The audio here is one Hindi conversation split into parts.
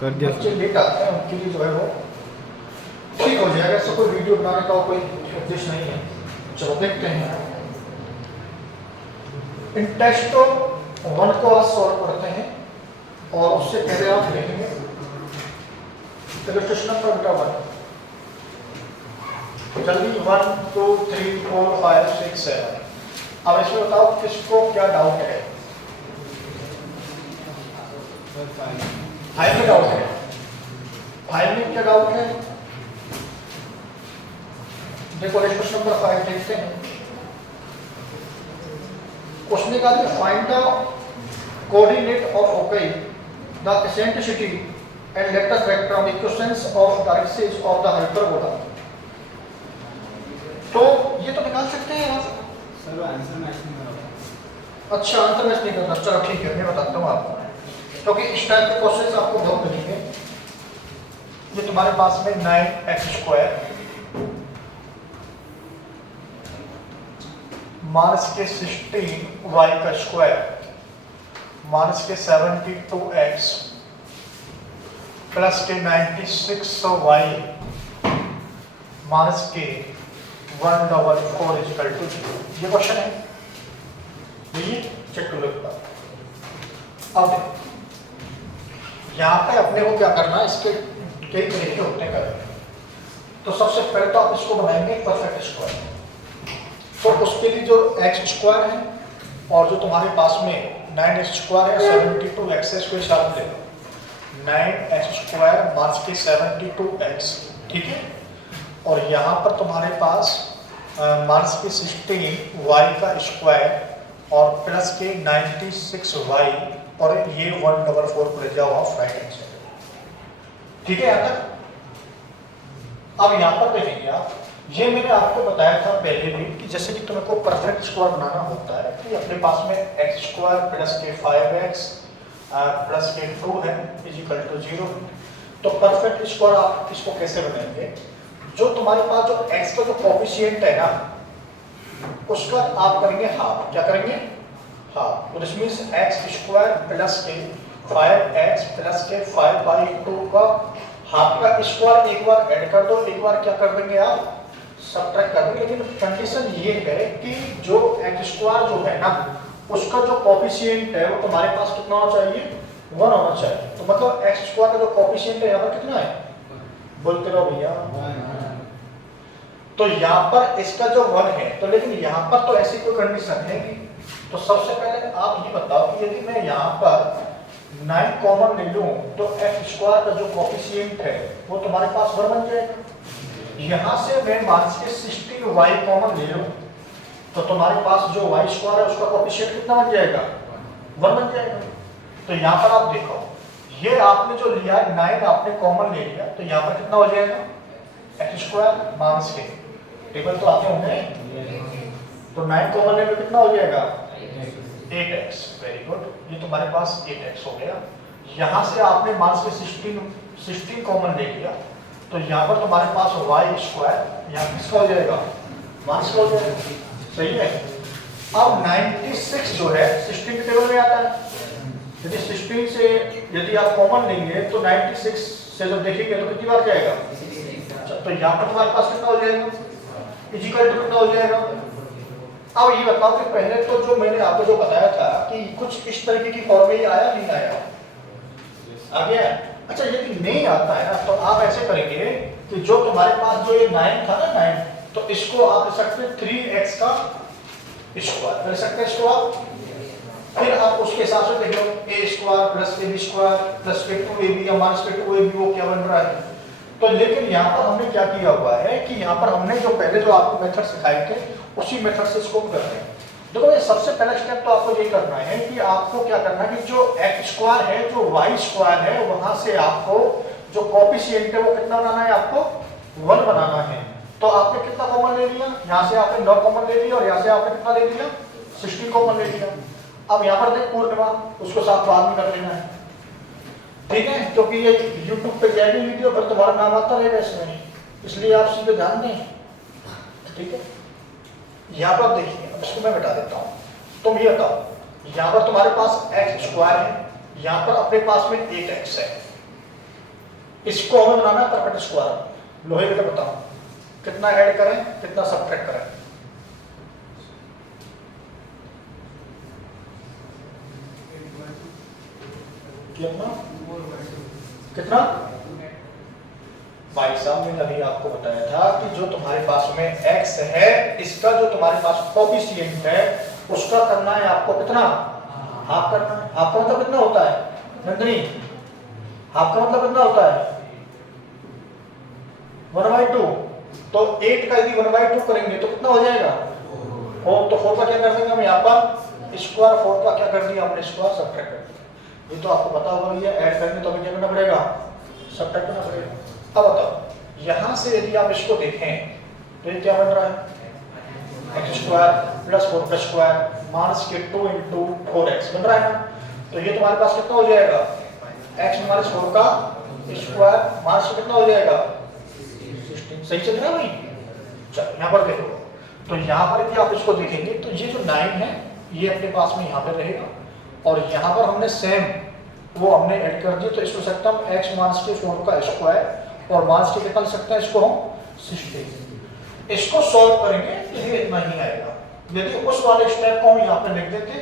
कर दिया बच्चे लेट आते हैं, उनके लिए जो है वो ठीक हो जाएगा। ऐसा कोई वीडियो बनाने का कोई उद्देश्य नहीं है। चलो देखते हैं। इन टेस्ट 1 को आज सॉल्व करते हैं और उससे पहले आप देखेंगे इलस्ट्रेशन नंबर बेटा 1 जल्दी 1 2 3 4 5 6 7। अब इसमें बताओ किसको क्या डाउट है। 5 में डाउट है। 5 में क्या डाउट है? देखो क्वेश्चन नंबर 5 देखते हैं। क्वेश्चन का find the coordinate of okay the eccentricity and latest vector of equations of the axis of the hyperbola. तो ये तो निकाल सकते हैं आप। सर आंसर मैच नहीं कर रहा। अच्छा आंसर मैच नहीं करना। चलो ठीक है, मैं बताता हूँ आपको, क्योंकि इस टाइप के क्वेश्चंस आपको बहुत मिलेंगे। ये तुम्हारे पास में 9x² माइनस के 16y का स्क्वायर माइनस के 72x प्लस के 96y माइनस के 144 इक्वल टू 0। ये क्वेश्चन है, ये चेक कर लो। अब यहाँ पे अपने को क्या करना है, इसके कई तरीके होते हैं। तो सबसे पहले तो आप इसको बनाएंगे परफेक्ट स्क्वायर। तो उसके लिए जो x² है और जो तुम्हारे पास में 9x² है 72x को साथ ले लो। 9x² माइनस के 72x, ठीक है। और यहाँ पर तुम्हारे पास माइनस के 16y का स्क्वायर और प्लस के 96y और ये 144 को ले जाओ आप राइट हैंड साइड, ठीक है यहाँ तक। अब यहाँ पर देखेंगे आप, ये मैंने आपको बताया था पहले भी कि जैसे कि तुमको परफेक्ट स्क्वायर बनाना होता है कि अपने पास में x² प्लस के 5x प्लस के 2 है इज इक्वल टू 0। तो परफेक्ट स्क्वायर आप इसको कैसे बनाएंगे? जो तुम्हारे पास जो x का जो कोफिशिएंट है ना, उसका आप करेंगे हाफ। क्या करेंगे? हाफ। तो दिस मींस x² प्लस के 5x प्लस के 5/2 का हाफ का स्क्वायर एक बार ऐड कर दो, एक बार क्या कर देंगे आप सब्ट्रैक्ट कर देंगे। लेकिन कंडीशन ये है कि जो x² जो है ना, उसका जो कोफिशिएंट है वो तुम्हारे पास कितना होना चाहिए? 1 होना चाहिए। तो मतलब x² का जो कोफिशिएंट है यहाँ पर कितना है? बोलते रहो भैया। तो यहाँ पर इसका जो 1 है, तो लेकिन यहाँ पर तो ऐसी कोई कंडीशन है कि, तो सबसे पहले आप ये बताओ कि यदि मैं यहाँ पर 9 कॉमन ले लूं तो x² का जो कोफिशिएंट है वो तुम्हारे पास 1 बन जाएगा। यहाँ से मैं माइनस के 16y कॉमन ले लूं तो तुम्हारे पास जो y² है उसका कोफिशिएंट कितना बन जाएगा? 1 बन जाएगा। तो यहाँ पर आप देखो, ये आपने जो लिया 9 आपने कॉमन ले लिया, तो यहाँ पर कितना हो जाएगा? x² माइनस के टेबल तो आते होंगे, तो 9 कॉमन ले लो कितना हो जाएगा? 8x। वेरी गुड, ये तुम्हारे पास 8x हो गया। यहाँ से आपने माइनस के 16 कॉमन ले लिया, तो यहाँ पर तुम्हारे पास y², यहाँ किसका हो जाएगा? माइनस का हो जाएगा। सही है। अब 96 जो है 16 के टेबल में आता है। यदि 16 से यदि आप कॉमन लेंगे तो 96 से जब देखेंगे तो कितनी बार जाएगा? अच्छा, तो यहाँ पर तुम्हारे पास कितना हो जाएगा? इक्वल टू कितना हो जाएगा? अब ये बताओ कि पहले तो जो मैंने आपको जो बताया था कि कुछ इस तरीके की फॉर्मूला आया नहीं आया? आ गया? अच्छा, यदि नहीं आता है ना तो आप ऐसे करेंगे कि जो तुम्हारे पास जो ये 9 था ना 9, तो इसको आप ले सकते हैं 3x का स्क्वायर ले सकते हैं इसको आप। फिर आप उसके हिसाब से देख लो a² प्लस ab² प्लस के 2ab या माइनस के 2ab वो क्या बन रहा है। तो लेकिन यहाँ पर हमने क्या किया हुआ है कि यहाँ पर हमने जो पहले जो आपको मेथड सिखाए थे उसी मेथड से इसको कर रहे हैं। देखो ये सबसे पहला स्टेप तो आपको ये करना है कि आपको क्या करना है कि जो x² है जो y² है वहां से आपको जो कोफिशिएंट है वो कितना बनाना है? आपको 1 बनाना है। तो आपने कितना कॉमन ले लिया? यहाँ से आपने 9 कॉमन ले लिया और यहाँ से आपने कितना ले लिया? 16 कॉमन ले लिया। अब यहाँ पर देख पूर्णिमा, उसको साथ बाद में कर लेना है, ठीक है, क्योंकि ये YouTube पे जाएगी वीडियो पर तुम्हारा नाम आता रहेगा इसमें, इसलिए आप सीधे ध्यान दें, ठीक है। यहाँ पर देखिए, अब इसको मैं मिटा देता हूँ। तुम ये बताओ, यहाँ पर तुम्हारे पास x² है, यहाँ पर अपने पास में 8x है, इसको हमें बनाना है परफेक्ट स्क्वायर। लोहे का बताओ कितना ऐड करें कितना सब्ट्रैक्ट करें? कितना? भाई साहब मैंने अभी आपको बताया था कि जो तुम्हारे पास में x है इसका जो तुम्हारे पास कोएफिशिएंट है उसका करना है आपको कितना? हाफ करना है। हाफ का मतलब कितना होता है नंदनी? हाफ का मतलब कितना होता है? 1/2। तो 8 का यदि 1/2 करेंगे तो कितना हो जाएगा? 4। तो 4 का क्या कर देंगे हम यहाँ पर स्क्वायर, 4 का क्या कर दिया हमने स्क्वायर सब्ट्रैक्ट कर दिया। ये तो आपको पता होगा भैया, ऐड करेंगे तो हमें क्या करना पड़ेगा? सब्ट्रैक्ट करना पड़ेगा। अब बताओ यहाँ से यदि आप इसको देखें तो ये क्या बन रहा है? x² + 4² माइनस के 2 × 4x बन रहा है ना। तो ये तुम्हारे पास कितना हो जाएगा? x - 4 का स्क्वायर माइनस कितना हो जाएगा? 16। सही चल रहा है भाई? चलो यहाँ पर देखो, तो यहाँ पर यदि आप इसको देखेंगे तो ये जो 9 है ये अपने पास में यहाँ पे रहेगा और यहाँ पर हमने सेम वो हमने ऐड कर दिया। तो इसको सकता हम x - 4 का स्क्वायर और माइनस के कितना लिख सकते हैं इसको हम 16। इसको सॉल्व करेंगे तो ये इतना ही आएगा। यदि उस वाले स्टेप को हम यहाँ पे लिख देते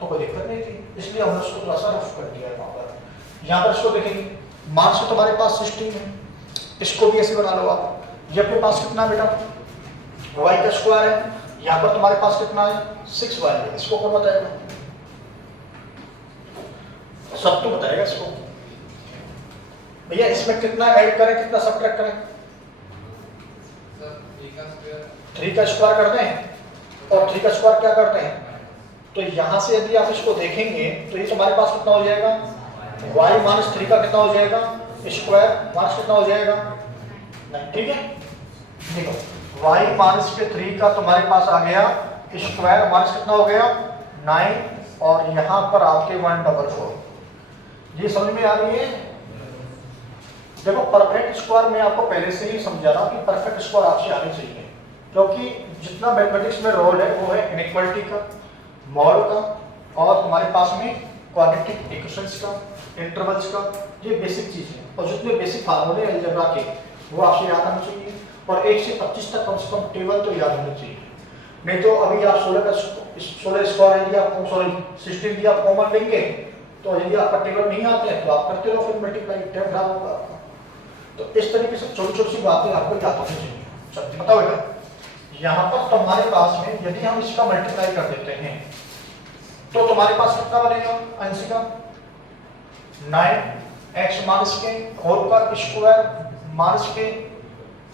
तो कोई दिक्कत नहीं थी, इसलिए हमने उसको थोड़ा सा रफ कर दिया है वहाँ पर। यहाँ पर इसको देखेंगे माइनस तो तुम्हारे पास 16 है, इसको भी ऐसे बना लो आप। ये अपने पास कितना बेटा? y का स्क्वायर है। यहाँ पर तुम्हारे पास कितना है? 6y है। इसको कौन बताएगा? सब तो बताएगा इसको। भैया इसमें कितना ऐड करें कितना सब्ट्रैक्ट करें? 3 का स्क्वायर करते हैं और 3 का स्क्वायर क्या करते हैं? तो यहाँ से यदि आप इसको देखेंगे तो ये तुम्हारे पास कितना हो जाएगा? y - 3 का कितना हो जाएगा? स्क्वायर माइनस कितना हो जाएगा? 9। ठीक है, देखो y - 3 का तुम्हारे पास आ गया स्क्वायर माइनस कितना हो गया? 9 और यहाँ पर आपके 144। ये समझ में आ रही है? देखो परफेक्ट स्क्वायर मैं आपको पहले से ही समझा रहा हूँ कि परफेक्ट स्क्वायर आपसे आनी चाहिए, क्योंकि जितना मैथमेटिक्स में रोल है वो है इनइक्वालिटी का, मॉड का और तुम्हारे पास में क्वाड्रेटिक इक्वेशंस का, इंटरवल्स का। ये बेसिक चीज है और जितने बेसिक फार्मूले हैं अलजेब्रा के वो आपसे याद आना चाहिए और 1 से 25 तक कम से कम टेबल तो याद होना चाहिए। नहीं तो अभी आप 16 स्क्वायर यदि आप 16 यदि आप कॉमन लेंगे तो यदि आपका टेबल नहीं आते हैं तो आप करते रहो फिर मल्टीप्लाई, टाइम खराब होगा आपका। तो इस तरीके से छोटी छोटी सी बातें आपको याद होनी चाहिए। चलो बताओ बेटा, यहाँ पर तुम्हारे पास में यदि हम इसका मल्टीप्लाई कर देते हैं तो तुम्हारे पास कितना बनेगा आंसर का? 9x माइनस के 4 का स्क्वायर माइनस के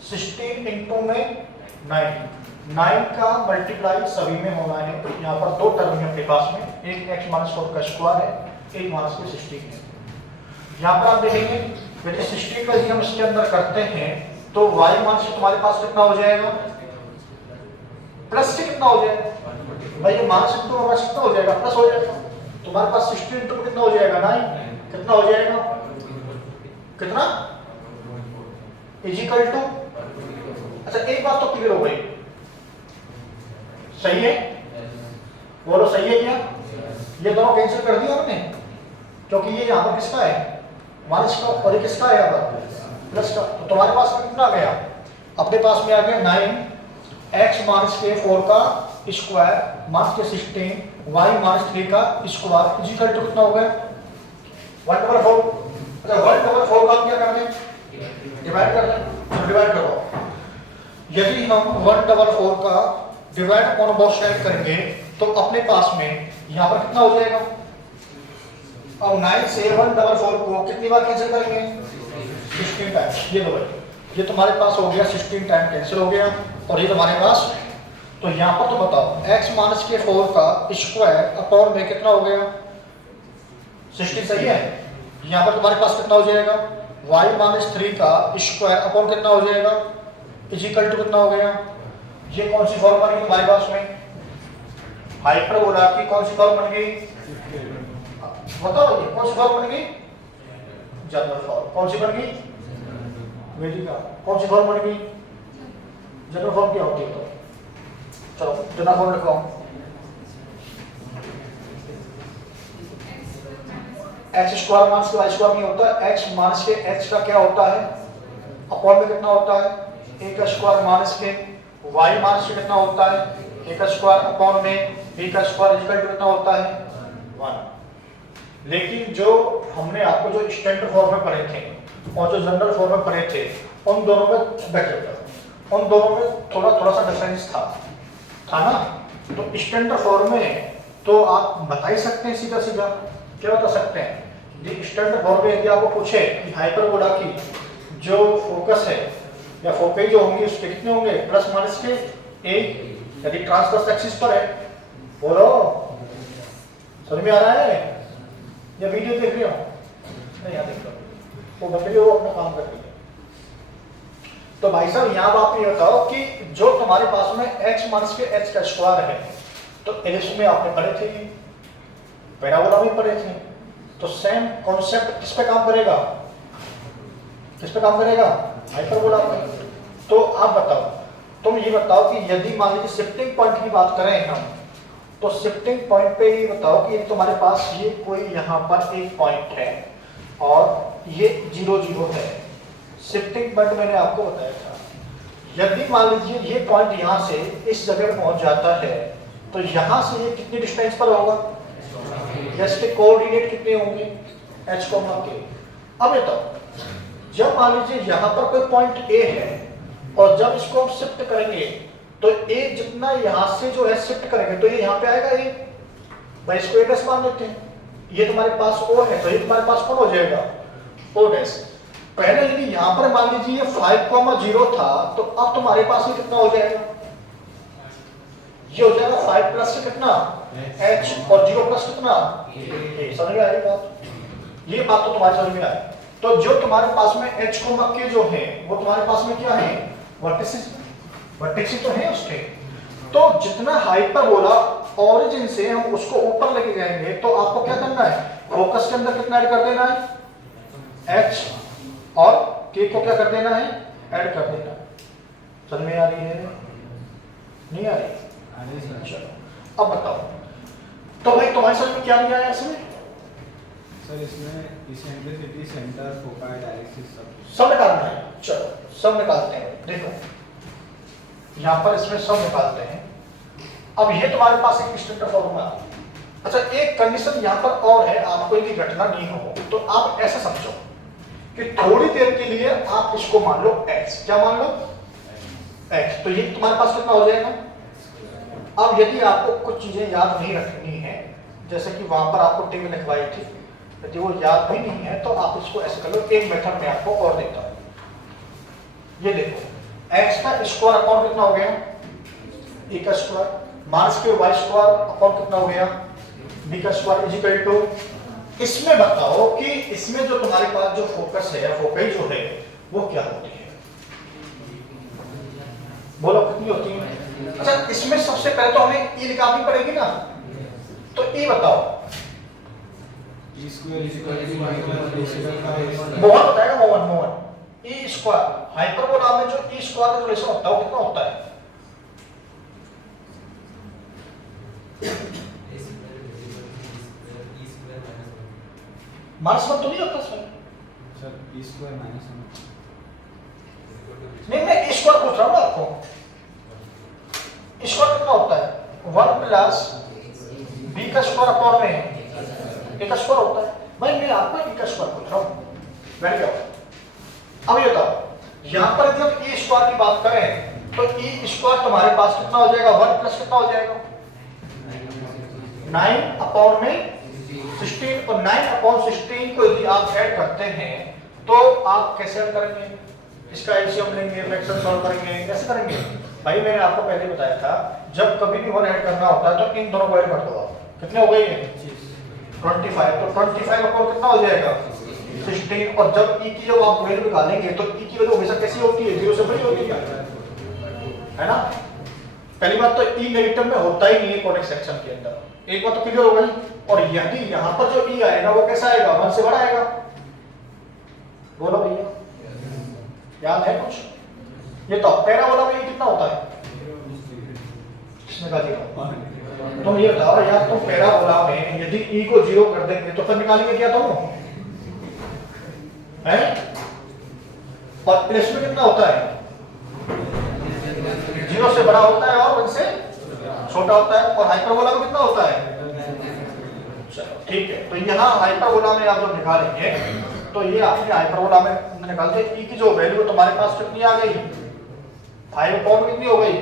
16 इंटू में 9 का मल्टीप्लाई सभी में होना है। यहाँ पर दो टर्म है अपने पास में, एक x - 4 का स्क्वायर है, एक माइनस के 16 है। यहाँ पर आप देखेंगे यदि 16 का यदि हम इसके अंदर करते हैं तो y माइनस तुम्हारे पास कितना हो जाएगा? प्लस से कितना हो जाएगा? भाई ये माइनस इंटू माइनस कितना हो जाएगा? प्लस हो जाएगा। तुम्हारे पास 16 इंटू कितना हो जाएगा? 9। कितना हो जाएगा? कितना? Is equal to. अच्छा एक बात तो क्लियर हो गई, सही है? बोलो सही है क्या? ये दोनों कैंसिल कर दिया हमने, क्योंकि ये यहाँ पर किसका है? माइनस का और ये किसका है यहाँ पर? प्लस का। तो तुम्हारे पास में कितना आ गया? अपने पास में आ गया 9x माइनस के 4 का स्क्वायर माइनस के 16 y माइनस 3 का स्क्वायर इजिकल टू कितना हो गया? 1/4। अच्छा 1/4 का क्या कर दें? डिवाइड कर दें। तो डिवाइड करो, यदि हम 1/4 का डिवाइड ऑन बोथ साइड करेंगे तो अपने पास में यहाँ पर कितना हो जाएगा? अब 9 से 1/4 को कितनी बार कैंसिल करेंगे? 16 टाइम। ये लो भाई, ये तुम्हारे पास हो गया 16 टाइम कैंसिल हो गया और ये तुम्हारे पास। तो यहाँ पर तो बताओ x माइनस के 4 का स्क्वायर अपॉन में कितना हो गया? 16 सही है। यहाँ पर तुम्हारे पास कितना हो जाएगा? y माइनस 3 का स्क्वायर अपॉन कितना हो जाएगा? इजिकल टू कितना हो गया? ये कौन सी फॉर्म बनी तुम्हारे पास में? हाइपरबोला की कौन सी फॉर्म बन गई? बताओ ये कौन सी फॉर्म बन गई? General form. कौन सी बन गई? वेदिका। कौन सी फॉर्म बन गई? जनरल फॉर्म क्या होती है? तो चलो जनरल फॉर्म लिखो। एक्स स्क्वायर माइनस के वाई स्क्वायर नहीं होता, एक्स माइनस के एच का क्या होता है अपॉन में कितना होता है ए का स्क्वायर माइनस के वाई माइनस के कितना होता है ए का स्क्वायर अपॉन में बी का स्क्वायर इक्वल टू कितना होता है 1। लेकिन जो हमने आपको जो स्टैंडर्ड फॉर्म में पढ़े थे और जो जनरल फॉर्म में पढ़े थे उन दोनों में उन दोनों में थोड़ा सा डिफरेंस था ना। तो स्टैंडर्ड फॉर्म में तो आप बता ही सकते हैं सीधा सीधा, क्या बता सकते हैं जी स्टैंडर्ड फॉर्म में यदि आपको पूछे कि हाइपरबोला की जो फोकस है या फोकस जो होंगी उसके कितने होंगे प्लस माइनस के ए, यदि ट्रांसवर्स एक्सिस पर है, बोलो समझ में आ रहा है या वीडियो देख रहे हो नहीं यहाँ देख लो वो बंदे वो अपना काम कर रही है। तो भाई साहब यहाँ आप ये बताओ कि जो तुम्हारे पास में x माइनस के h का स्क्वायर है तो एलिप्स में आपने पढ़े थे पैराबोला में पढ़े थे, तो सेम कॉन्सेप्ट किस पे काम करेगा हाइपरबोला पर। तो आप बताओ तुम ये बताओ कि यदि मान लीजिए शिफ्टिंग पॉइंट की बात करें हम तो शिफ्टिंग पॉइंट पे ये बताओ कि तुम्हारे पास ये कोई यहाँ पर एक पॉइंट है और ये 0 0 है। शिफ्टिंग पॉइंट मैंने आपको बताया था, यदि मान लीजिए ये पॉइंट यहाँ से इस जगह पर पहुंच जाता है तो यहाँ से ये कितनी डिस्टेंस पर होगा या इसके कोऑर्डिनेट कितने होंगे h के। अब बताओ जब मान लीजिए यहाँ पर कोई पॉइंट A है और जब इसको हम शिफ्ट करेंगे तो A जितना यहाँ से जो है शिफ्ट करेंगे तो ये यहाँ पे आएगा A, भाई इसको A' मान लेते हैं, ये तुम्हारे पास O है तो ये तुम्हारे पास कौन हो जाएगा O'। पहले यदि यहाँ पर मान लीजिए 5,0 था तो अब तुम्हारे पास ये कितना हो जाएगा, ये हो जाएगा 5 प्लस से कितना h और 0 प्लस कितना a। समझ में आई बात, ये बात तो तुम्हारी समझ में आई। तो जो तुम्हारे पास में h को मक्के जो है वो तुम्हारे पास में क्या है वर्टिसेस तो है उसके। तो जितना हाइपरबोला ओरिजिन से हम उसको ऊपर लेके जाएंगे तो आपको क्या करना है फोकस के अंदर कितना ऐड कर देना है h और k को क्या कर देना है ऐड कर देना है। समझ में आ रही है नहीं आ रही? चलो अब बताओ तो भाई तुम्हारी समझ में क्या नहीं आया इसमें सर इसमें इसेंट्रिसिटी सेंटर फोकाई डायरेक्सिस सब निकालना है। चलो सब निकालते हैं, देखो यहाँ पर इसमें सब निकालते हैं। अब ये तुम्हारे पास एक स्टैंडर्ड फॉर्मूला। अच्छा एक कंडीशन यहाँ पर और है, आपको यदि घटना नहीं हो तो आप ऐसा समझो कि थोड़ी देर के लिए आप इसको मान लो x, क्या मान लो x, तो ये तुम्हारे पास कितना हो जाएगा। अब यदि आपको कुछ चीजें याद नहीं रखनी है जैसे कि वहां पर आपको टेबल लिखवाई थी, यदि वो याद भी नहीं है तो आप इसको ऐसे कर लो। एक मेथड में आपको और देता हूं, ये देखो x का स्क्वायर अपॉन कितना हो गया a का स्क्वायर माइनस के y स्क्वायर अपॉन कितना हो गया b का स्क्वायर इज इक्वल टू। इसमें बताओ कि इसमें जो तुम्हारे पास जो फोकस है या फोकस जो है वो क्या होती है, बोलो कितनी होती है। अच्छा इसमें सबसे पहले तो हमें e निकालनी पड़ेगी ना, तो e बताओ मोहन बताएगा, मोहन e स्क्वायर हाइपरबोला में जो e स्क्वायर का रिलेशन होता है वो कितना होता है माइनस वन तो नहीं होता सर e स्क्वायर माइनस 1 नहीं मैं e स्क्वायर पूछ रहा हूँ ना आपको, e स्क्वायर कितना होता है 1 प्लस b का स्क्वायर अपॉन में a का स्क्वायर होता है। भाई मैं आपको e का स्क्वायर पूछ रहा हूँ, वेरी गुड। अब ये बताओ यहाँ पर यदि हम e स्क्वायर की बात करें तो e स्क्वायर तुम्हारे पास कितना हो जाएगा 1 प्लस कितना हो जाएगा 9 अपॉन में 16, और 9 अपॉन 16 को यदि आप ऐड करते हैं तो आप कैसे ऐड करेंगे, इसका एलसीएम लेंगे फ्रैक्शन सॉल्व करेंगे, कैसे करेंगे। भाई मैंने आपको पहले बताया था जब कभी भी 1 ऐड करना होता है तो इन दोनों को ऐड कर दो। आप कितने हो गए ये 25, तो 25 अपॉन कितना हो जाएगा 16, और जब e की जब आप वैल्यू निकालेंगे तो e की वैल्यू हमेशा कैसी होती है 0 से बड़ी होती है ना। पहली बात तो e नेगेटिव में होता ही नहीं है कॉन्वेक्स सेक्शन के अंदर, एक बात तो क्लियर हो गई। और यदि यहाँ पर जो e आएगा वो कैसा आएगा 1 से बड़ा आएगा, बोलो भैया याद है कुछ। ये तो पैराबोला में कितना होता है, इसमें का तुम ये बताओ यार, तुम पैराबोला में यदि ई को 0 कर देंगे तो फिर निकालेंगे क्या तुम हैं? और प्लस में कितना होता है? 0 से बड़ा होता है और 1 से छोटा होता है। और हाइपरबोला में कितना होता है? चलो ठीक है, तो यहाँ हाइपरबोला में आप जब निकालेंगे तो ये आपने हाइपरबोला में निकालते ई की जो वैल्यू है तुम्हारे पास कितनी आ गई? 5 कितनी हो गई?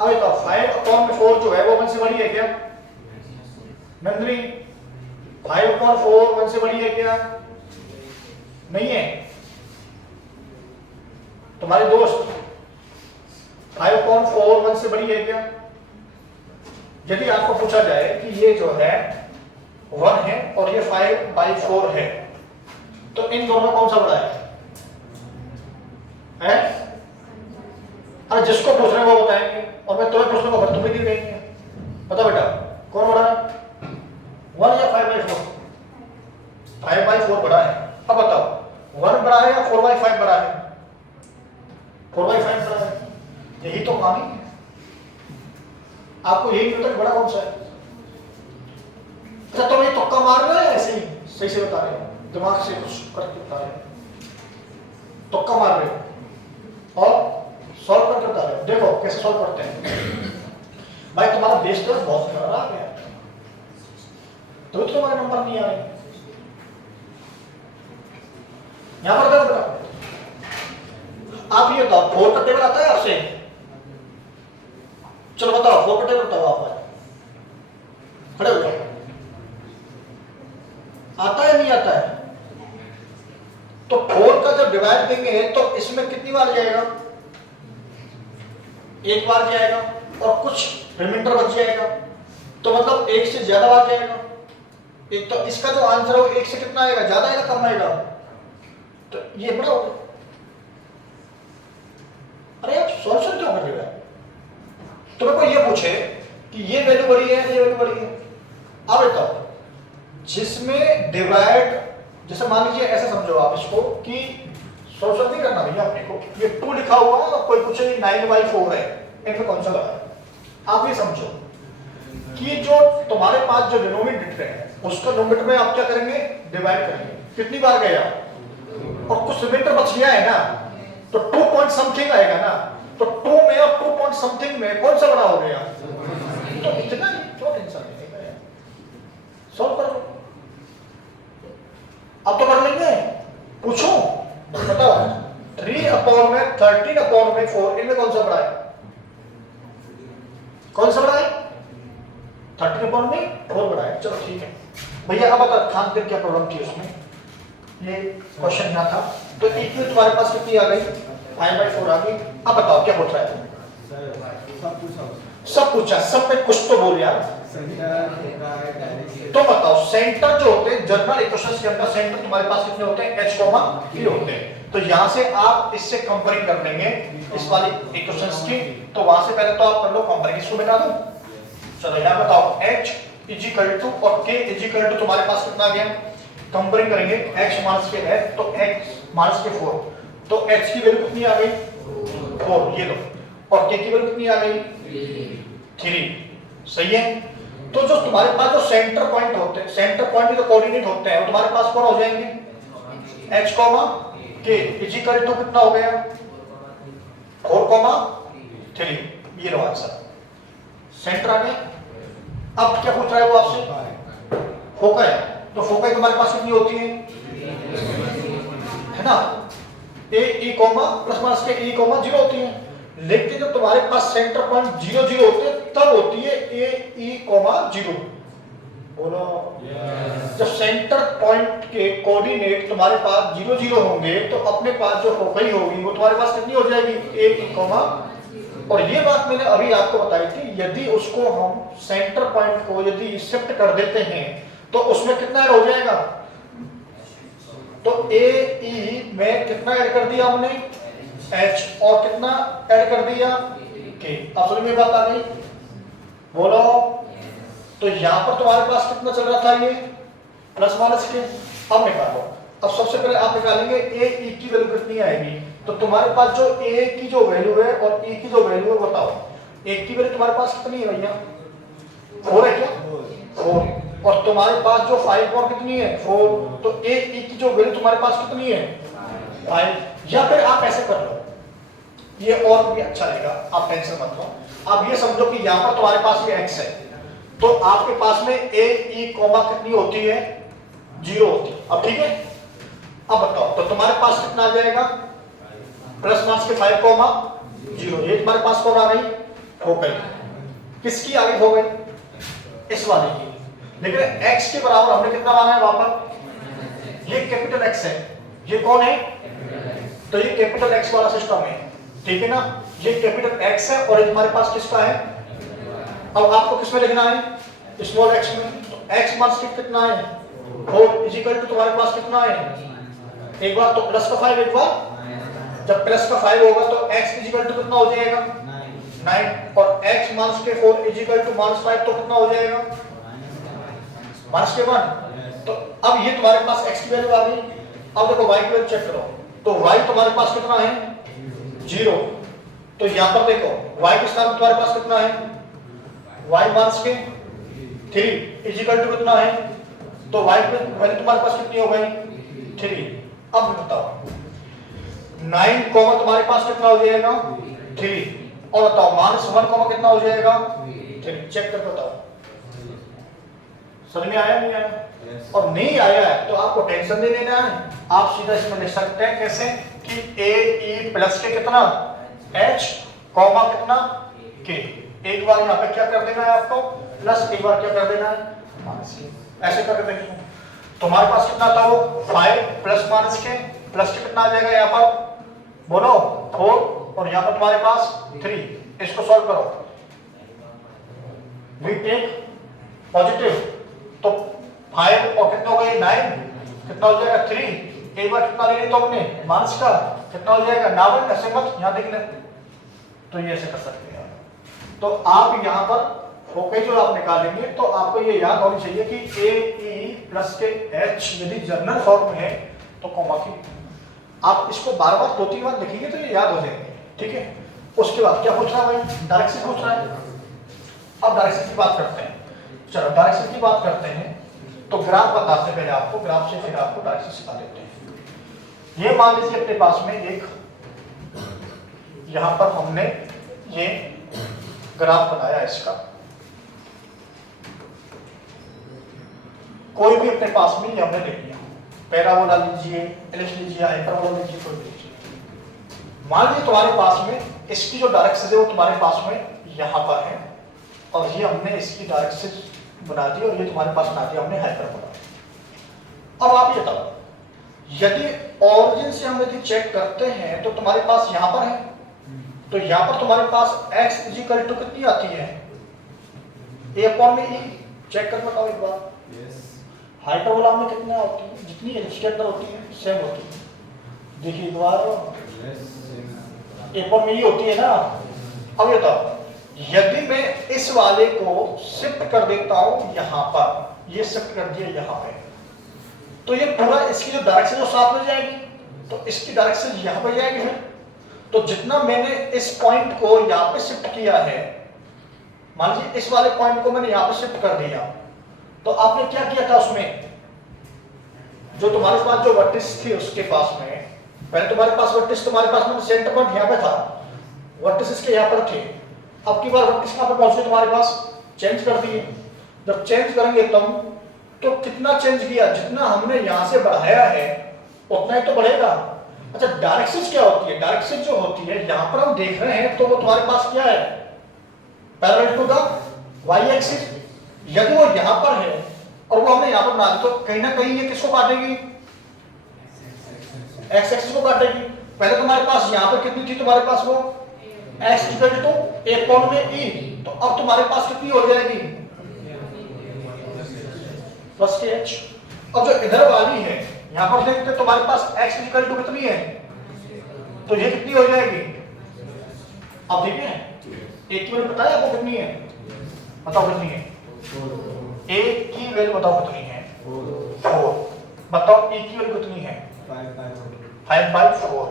अब तो 5/4 जो है वो 1 से बड़ी है क्या? नंदनी 5/4 1 से बड़ी है क्या? नहीं है। तुम्हारे दोस्त 5/4 1 से बड़ी है क्या? यदि आपको पूछा जाए कि ये जो है 1 है और ये 5/4 है, तो इन दोनों में कौन सा बड़ा है? अरे जिसको पूछ रहे हैं वो बताएंगे, और मैं तुम्हें पूछ लूंगा तुम भी नहीं कहेंगे। बताओ बेटा कौन बड़ा है, 1 या 5/4? 5/4 बड़ा है। अब बताओ 1 बड़ा है या 4/5 बड़ा है? 4/5 बड़ा है। यही तो कहानी है। आपको यही पता है बड़ा कौन सा है? अच्छा तुम ये तुक्का मार रहे हो ऐसे ही सही से बता रहे हो, दिमाग से कुछ करके बता रहे हो, तुक्का मार रहे हो और सॉल्व करके बता रहे हो। देखो कैसे सॉल्व करते हैं। भाई तुम्हारा बेस तो बहुत खराब है, तो तुम्हारे नंबर नहीं आ रहे। यहां पर देखो बेटा, आप ये बताओ 4 का टेबल आता है आपसे? चलो बताओ 4 का टेबल बताओ आप, खड़े हो जाओ। आता है नहीं आता है? तो 4 का जब डिवाइड देंगे तो इसमें कितनी बार जाएगा? एक बार जाएगा और कुछ रिमाइंडर बच जाएगा, तो मतलब एक से ज्यादा बार जाएगा। एक तो इसका जो आंसर है वो एक से कितना आएगा? ज्यादा आएगा कम आएगा? तो ये बड़ा होगा। अरे आप सॉल्यूशन क्यों कर रहे हो? तुम्हें कोई ये पूछे कि ये वैल्यू बड़ी है ये वैल्यू बड़ी है, अब बताओ जिसमें डिवाइड, जैसे मान लीजिए ऐसे समझो आप इसको कि सॉल्यूशन नहीं करना भैया अपने को, ये 2 लिखा हुआ है और कोई पूछे 9/4 है, इनमें कौन सा लगा है? आप ये समझो कि जो तुम्हारे पास जो डिनोमिनेटर है उसको नोमिनेटर में आप क्या करेंगे? डिवाइड करेंगे। कितनी बार गया? और कुछ रिमाइंडर बच गया है ना, तो 2 पॉइंट समथिंग आएगा ना, तो 2 में और 2 पॉइंट समथिंग में कौन सा बड़ा हो गया? तो इतना ही, क्यों टेंशन लेते हैं? सॉल्व करो। अब तो कर लेंगे। पूछो बताओ 3/13/4 इनमें कौन सा बड़ा है? कौन सा बड़ा है? 13/4 बड़ा है। चलो ठीक है भैया। अब बता ध्यान दें क्या प्रॉब्लम थी उसमें, ये क्वेश्चन यहाँ था। तो इक्वल तुम्हारे पास कितनी आ गई? 5/4 आ गई। अब बताओ क्या पूछ रहा है? सब पूछा, सब में कुछ तो बोल यार। तो बताओ सेंटर जो होते हैं जनरल इक्वेशंस के अंदर सेंटर तुम्हारे पास कितने होते हैं? h, p होते हैं। तो यहां से आप इससे कंपेयरिंग कर लेंगे इस वाली इक्वेशंस की। तो वहां से पहले तो आप कर लो कंपेयरिंग, इसको मिटा दो। चलो यहां बताओ h = और k = तुम्हारे पास कितना आ गया? कंपेयरिंग करेंगे x माइनस के है तो x माइनस के 4, तो h की वैल्यू कितनी आ गई? 4 ये लो, और k की वैल्यू कितनी आ गई? 3। सही है। तो जो तुम्हारे पास जो सेंटर पॉइंट होते हैं, सेंटर पॉइंट जो कोऑर्डिनेट होते हैं वो तुम्हारे पास कौन हो जाएंगे? h, k = कितना हो गया? 4, 3। ये लो आंसर, सेंटर आ गया। अब क्या पूछ रहा है वो आपसे? फोकाई। तो फोकाई तुम्हारे पास कितनी होती है ना? a e प्लस माइनस के e 0 होती है। लेकिन जब तुम्हारे पास सेंटर पॉइंट 0 0 होते हैं तब होती है a e 0। बोलो जब सेंटर पॉइंट के कोऑर्डिनेट तुम्हारे पास 0 0 होंगे तो अपने पास जो फोकाई होगी वो तुम्हारे पास कितनी हो जाएगी? a e, और ये बात मैंने अभी आपको बताई थी, यदि उसको हम सेंटर पॉइंट को यदि शिफ्ट कर देते हैं तो उसमें कितना ऐड हो जाएगा? तो a e में कितना ऐड कर दिया हमने? h, और कितना ऐड कर दिया? k। अब समझ में बात आ गई? बोलो। तो यहां पर तुम्हारे पास कितना चल रहा था? ये प्लस माइनस के। अब निकालो। अब सबसे पहले आप निकालेंगे a e की वैल्यू कितनी आएगी। तो तुम्हारे पास जो a की जो वैल्यू है और e की जो वैल्यू है बताओ। a की वैल्यू तुम्हारे पास कितनी है भैया? 4 है क्या? 4। और तुम्हारे पास जो 5 और कितनी है? 4। तो ए ई की जो वैल्यू तुम्हारे पास कितनी है? 5। या फिर आप ऐसे कर लो, ये और भी अच्छा रहेगा, आप टेंशन मत लो। अब ये समझो कि यहाँ पर तुम्हारे पास ये x है, तो आपके पास में ए ई कॉमा कितनी होती है? 0 होती है। अब ठीक है, अब बताओ तो तुम्हारे पास कितना आ जाएगा? प्लस माइनस के 5 कॉमा 0। ये तुम्हारे पास कौन आ गई? हो गई। किसकी आगे हो गई? इस वाले की। लेकिन x के बराबर हमने कितना माना है वहां पर? ये कैपिटल x है, ये कौन है? तो ये कैपिटल X वाला सिस्टम है, ठीक है ना? ये कैपिटल X है और ये तुम्हारे पास किसका है? अब आपको किस में लिखना है? स्मॉल x में। तो x माइनस कितना है? 4 इक्वल टू तुम्हारे पास कितना है? एक बार तो प्लस का 5, एक बार जब प्लस का 5 होगा तो x इक्वल टू कितना हो जाएगा? 9। और x माइनस के 4 इक्वल टू माइनस 5 तो कितना हो जाएगा? माइनस के 1। तो अब ये तुम्हारे पास x की वैल्यू आ गई। अब देखो y की वैल्यू चेक करो, तो y तुम्हारे पास कितना है? 0। तो यहां पर देखो y के स्थान पर तुम्हारे पास कितना है? y माइनस के 3 इक्वल टू कितना है? तो y की वैल्यू तुम्हारे पास कितनी हो गई? 3। अब बताओ 9 कॉमा तुम्हारे पास कितना हो जाएगा? 3। और बताओ माइनस 1 कॉमा कितना हो जाएगा? 3। चेक करके बताओ, समझ में आया नहीं आया? और नहीं आया है तो आपको टेंशन नहीं लेना है, आप सीधा इसमें लिख सकते हैं कैसे कि ए ई प्लस के कितना h कॉमा कितना k। एक बार यहाँ पे क्या कर देना है आपको? प्लस, एक बार क्या कर देना है? माइनस के। ऐसे करके देखिए तुम्हारे पास कितना था वो? 5 प्लस माइनस के, प्लस के कितना आ जाएगा यहाँ पर? बोलो 4। और यहाँ पर तुम्हारे पास 3। इसको सॉल्व करो, वी टेक पॉजिटिव, तो 5 और कितना हो गया? 9। कितना हो जाएगा? 3। एक बार कितना ले लिया तो हमने? माइनस का। कितना हो जाएगा? 9। ऐसे मत यहाँ देखना, तो ये ऐसे कर सकते हैं। तो आप यहाँ पर फोकस जो आप निकालेंगे तो आपको ये याद होनी चाहिए कि ए ई प्लस के h यदि जर्नल फॉर्म में है तो कॉमा की। आप इसको बार बार 2-3 बार लिखेंगे तो ये याद हो जाएंगे, ठीक है? उसके बाद क्या पूछ रहा है भाई? डायरेक्शन पूछ रहा है। अब डायरेक्शन की बात करते हैं। चलो डायरेक्शन की बात करते हैं, तो ग्राफ बताते हैं पहले आपको, ग्राफ से फिर आपको डायरेक्शन सिखा देते हैं। ये मान लीजिए अपने पास में एक, यहां पर हमने ये ग्राफ बनाया इसका, कोई भी अपने पास में ये हमने ले लिया, पैराबोला लीजिए, एलिप्स लीजिए, हाइपरबोला लीजिए, कोई भी लीजिए। मान लीजिए तुम्हारे पास में इसकी जो डायरेक्शन है वो तुम्हारे पास में यहां पर है, और ये हमने इसकी डायरेक्शन बना दी और ये तुम्हारे पास बना दिया हमने हाइपरबोला। अब आप ये बताओ, यदि ऑरिजिन से हम यदि चेक करते हैं तो तुम्हारे पास यहां पर है, तो यहां पर तुम्हारे पास x इक्वल टू कितनी आती है? a अपॉन में e। चेक कर बताओ एक बार। हाइपरबोला में कितना होती है? जितनी एलिप्स के अंदर होती है सेम होती है। देखिए एक बार a अपॉन में e होती है ना। अब ये बताओ, यदि मैं इस वाले को शिफ्ट कर देता हूं यहां पर, ये शिफ्ट कर दिया यहां पे, तो ये पूरा इसकी जो डायरेक्शन जो साथ में जाएगी, तो इसकी डायरेक्शन यहां पर जाएगी है। तो जितना मैंने इस पॉइंट को यहां पे शिफ्ट किया है, मान लीजिए इस वाले पॉइंट को मैंने यहां पे शिफ्ट कर दिया, तो आपने क्या किया था उसमें? जो तुम्हारे पास जो वर्टिस थी उसके पास में, पहले तुम्हारे पास वर्टिस तुम्हारे पास में सेंटर पॉइंट यहां पे था, वर्टिस इसके यहां पर थे। अब की बार वर्टिस कहां पे पहुंचे तुम्हारे पास? चेंज कर दिए। जब चेंज करेंगे तुम तो कितना चेंज किया? जितना हमने यहां से बढ़ाया है उतना ही तो बढ़ेगा। अच्छा डायरेक्शन क्या होती है? डायरेक्शन जो होती है यहां पर हम देख रहे हैं तो वो तुम्हारे पास क्या है? Parallel to the y axis. यदि वो यहां पर है और वो हमने यहां पर बना दी तो कहीं ना कहीं ये किसको काटेगी? x एक्सिस को काटेगी। पहले तुम्हारे पास यहां पर कितनी थी तुम्हारे पास वो? x equal to a upon में e, तो अब तुम्हारे पास कितनी हो जाएगी? प्लस के h। अब जो इधर वाली है यहां पर देखते तुम्हारे पास x इक्वल टू कितनी है, तो ये कितनी हो जाएगी? अब देखिए a की वैल्यू पता है आपको कितनी है? बताओ कितनी है? a की वैल्यू बताओ कितनी है? 4। बताओ e की वैल्यू कितनी है? 5/4।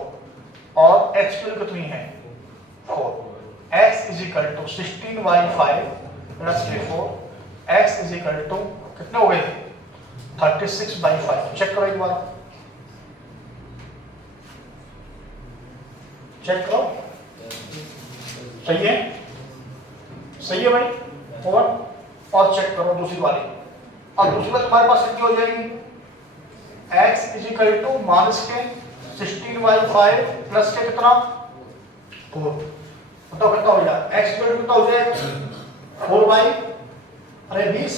और h की वैल्यू कितनी है? 4। x is equal to 16/5 plus 4। x is equal to कितने हो गए 36/5। चेक करो एक बार, चेक करो, सही है, सही है भाई। और चेक करो दूसरी वाली। अब दूसरी वाली तुम्हारे पास कितनी हो जाएगी, x is equal to minus के 16/5 प्लस के कितना 4। बताओ कितना हो जाएगा, x इक्वल टू कितना हो जाएगा 4 अरे 20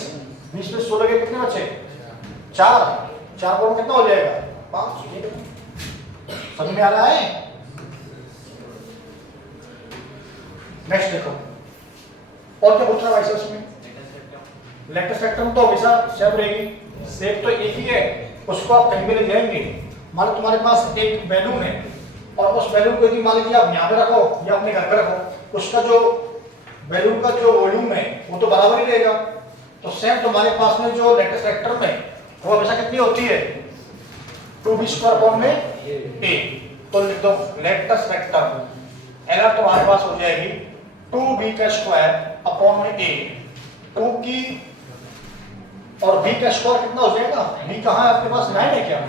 में 16 के कितने बचे 4 4 कितना हो जाएगा 5। समझ में आ रहा है। नेक्स्ट देखो और क्या पूछ रहा है इसमें, लेटेस्ट फैक्टर में तो हमेशा सेम रहेगी, सेम तो एक ही है, उसको आप कहीं भी ले जाएंगे। मान लो तुम्हारे पास एक बैलून है और उस बैलून को यदि मान लीजिए आप यहाँ पे रखो या अपने घर पे रखो, उसका जो बैलून का जो वॉल्यूम है वो तो बराबर ही रहेगा। तो सेम तुम्हारे पास में जो लेटेस्ट फैक्टर में वो हमेशा कितनी होती है 2b² में a। तो लिख दो लेटेस्ट फैक्टर एलआर तुम्हारे पास हो जाएगी 2b² में a। 2 की और b का स्क्वायर कितना हो जाएगा, b कहाँ है आपके पास 9 है क्या